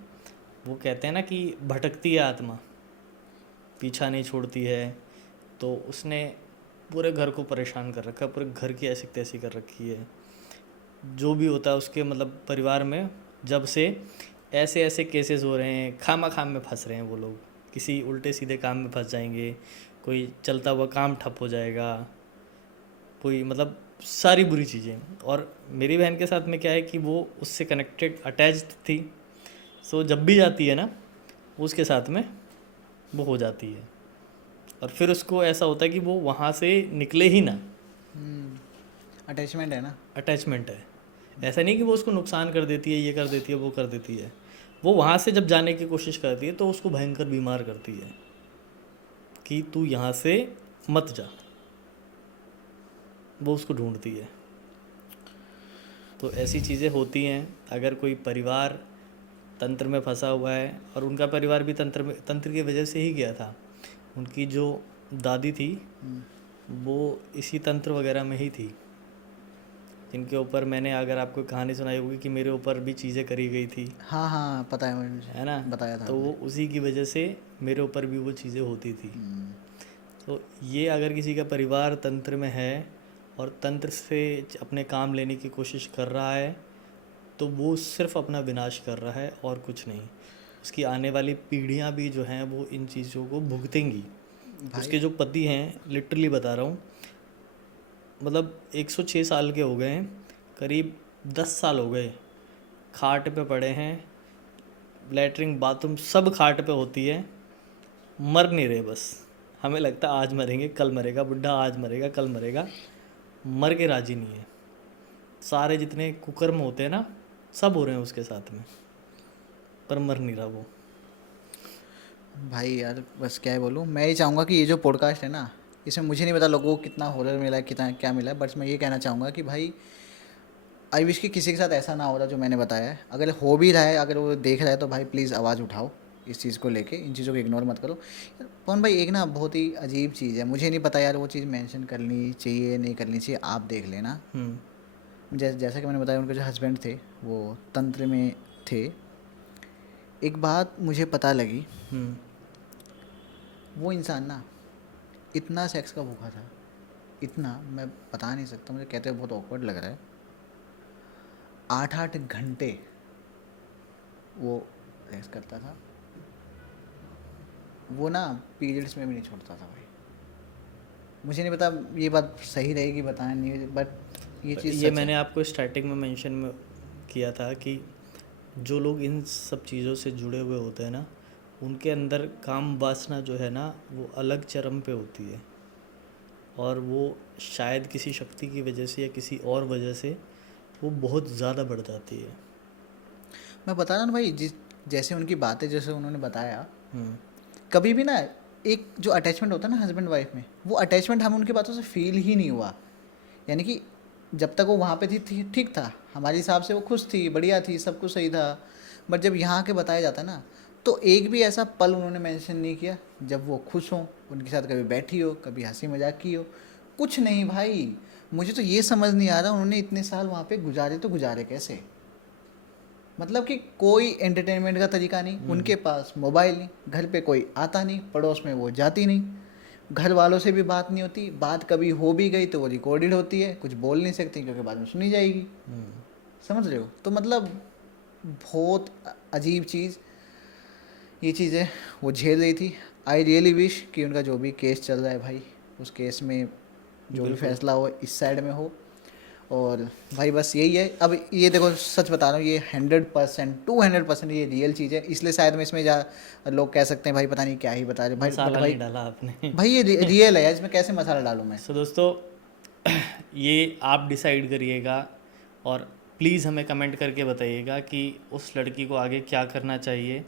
वो कहते हैं ना कि भटकती है आत्मा, पीछा नहीं छोड़ती है, तो उसने पूरे घर को परेशान कर रखा है, पूरे घर की ऐसी तैसी कर रखी है। जो भी होता है उसके मतलब परिवार में जब से ऐसे ऐसे केसेस हो रहे हैं, खाम में फंस रहे हैं वो लोग, किसी उल्टे सीधे काम में फंस जाएंगे, कोई चलता हुआ काम ठप हो जाएगा, कोई मतलब सारी बुरी चीज़ें। और मेरी बहन के साथ में क्या है कि वो उससे कनेक्टेड अटैच्ड थी, सो जब भी जाती है ना उसके साथ में वो हो जाती है, और फिर उसको ऐसा होता है कि वो वहाँ से निकले ही ना। अटैचमेंट है ना, अटैचमेंट है, ऐसा नहीं कि वो उसको नुकसान कर देती है, ये कर देती है, वो कर देती है। वो वहाँ से जब जाने की कोशिश करती है तो उसको भयंकर बीमार करती है कि तू यहाँ से मत जा, वो उसको ढूंढती है। तो ऐसी चीज़ें होती हैं। अगर कोई परिवार तंत्र में फंसा हुआ है, और उनका परिवार भी तंत्र की वजह से ही गया था। उनकी जो दादी थी वो इसी तंत्र वगैरह में ही थी, जिनके ऊपर मैंने, अगर आपको कहानी सुनाई होगी कि मेरे ऊपर भी चीज़ें करी गई थी, हाँ हाँ पता है मुझे, है ना, बताया था तो वो उसी की वजह से मेरे ऊपर भी वो चीज़ें होती थी। तो ये अगर किसी का परिवार तंत्र में है और तंत्र से अपने काम लेने की कोशिश कर रहा है, तो वो सिर्फ अपना विनाश कर रहा है और कुछ नहीं। उसकी आने वाली पीढ़ियां भी जो हैं वो इन चीज़ों को भुगतेंगी। उसके जो पति हैं, लिटरली बता रहा हूँ, मतलब 106 साल के हो गए हैं, करीब 10 साल हो गए खाट पे पड़े हैं, लैटरिन बाथरूम सब खाट पे होती है, मर नहीं रहे। बस हमें लगता है आज मरेंगे कल मरेगा, बुढ़ा आज मरेगा कल मरेगा, मर के राजी नहीं है। सारे जितने कुकर्म होते हैं ना सब हो रहे हैं उसके साथ में, पर मर नहीं रहा वो। भाई यार बस क्या ही बोलूँ, मैं ये चाहूँगा कि ये जो पॉडकास्ट है ना, इसमें मुझे नहीं पता लोगों को कितना हॉरर मिला है, कितना क्या मिला है, बट मैं ये कहना चाहूँगा कि भाई आई विश कि किसी के साथ ऐसा ना हो रहा जो मैंने बताया है। अगर हो भी रहा है, अगर वो देख रहा है, तो भाई प्लीज़ आवाज़ उठाओ इस चीज़ को लेके, इन चीज़ों को इग्नोर मत करो। पवन भाई एक ना बहुत ही अजीब चीज़ है, मुझे नहीं पता यार वो चीज़ मेंशन करनी चाहिए नहीं करनी चाहिए, आप देख लेना। जैसा कि मैंने बताया, उनके जो हस्बैंड थे वो तंत्र में थे। एक बात मुझे पता लगी, वो इंसान ना इतना सेक्स का भूखा था, इतना मैं बता नहीं सकता, मुझे कहते हुए बहुत ऑकवर्ड लग रहा है। 8-8 घंटे वो सेक्स करता था, वो ना पीरियड्स में भी नहीं छोड़ता था भाई। मुझे नहीं पता ये बात सही रहेगी बताया नहीं, बट ये चीज़ ये मैंने आपको स्टार्टिंग में मेंशन में किया था कि जो लोग इन सब चीज़ों से जुड़े हुए होते हैं ना, उनके अंदर काम वासना जो है ना वो अलग चरम पे होती है, और वो शायद किसी शक्ति की वजह से या किसी और वजह से वो बहुत ज़्यादा बढ़ जाती है। मैं बता रहा ना भाई, जैसे उनकी बातें जैसे उन्होंने बताया, कभी भी ना एक जो अटैचमेंट होता है ना हस्बैंड वाइफ में, वो अटैचमेंट हमें उनकी बातों से फील ही नहीं हुआ। यानी कि जब तक वो वहाँ पे थी ठीक था, हमारे हिसाब से वो खुश थी, बढ़िया थी, सब कुछ सही था। बट जब यहाँ के बताया जाता है ना, तो एक भी ऐसा पल उन्होंने मेंशन नहीं किया जब वो खुश हों, उनके साथ कभी बैठी हो, कभी हंसी मजाक की हो, कुछ नहीं भाई। मुझे तो ये समझ नहीं आ रहा उन्होंने इतने साल वहाँ पे गुजारे तो गुजारे कैसे। मतलब कि कोई एंटरटेनमेंट का तरीका नहीं, उनके पास मोबाइल नहीं, घर पे कोई आता नहीं, पड़ोस में वो जाती नहीं, घर वालों से भी बात नहीं होती, बात कभी हो भी गई तो वो रिकॉर्डेड होती है, कुछ बोल नहीं सकती क्योंकि बाद में सुनी जाएगी। समझ रहे हो? तो मतलब बहुत अजीब चीज़, ये चीज़ें वो झेल रही थी। आई रियली विश कि उनका जो भी केस चल रहा है भाई, उस केस में जो भी फैसला हो इस साइड में हो। और भाई बस यही है। अब ये देखो सच बता रहा हूँ, ये 100% 200% ये रियल चीज़ है, इसलिए शायद मैं इसमें लोग कह सकते हैं भाई पता नहीं क्या ही बता रहे भाई, मसाला भाई नहीं डाला आपने। भाई ये रियल है यार, इसमें कैसे मसाला डालूँ मैं। सो दोस्तों ये आप डिसाइड करिएगा, और प्लीज़ हमें कमेंट करके बताइएगा कि उस लड़की को आगे क्या करना चाहिए,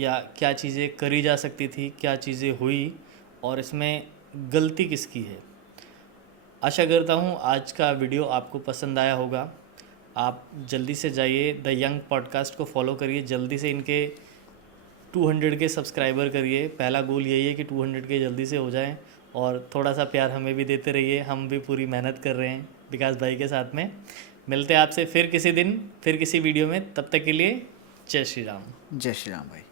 या क्या चीज़ें करी जा सकती थी, क्या चीज़ें हुई, और इसमें गलती किसकी है। आशा करता हूँ आज का वीडियो आपको पसंद आया होगा। आप जल्दी से जाइए द यंग पॉडकास्ट को फॉलो करिए, जल्दी से इनके 200 के सब्सक्राइबर करिए। पहला गोल यही है कि 200 के जल्दी से हो जाएं, और थोड़ा सा प्यार हमें भी देते रहिए, हम भी पूरी मेहनत कर रहे हैं विकास भाई के साथ में। मिलते हैं आपसे फिर किसी दिन, फिर किसी वीडियो में, तब तक के लिए जय श्री राम। जय श्री राम भाई।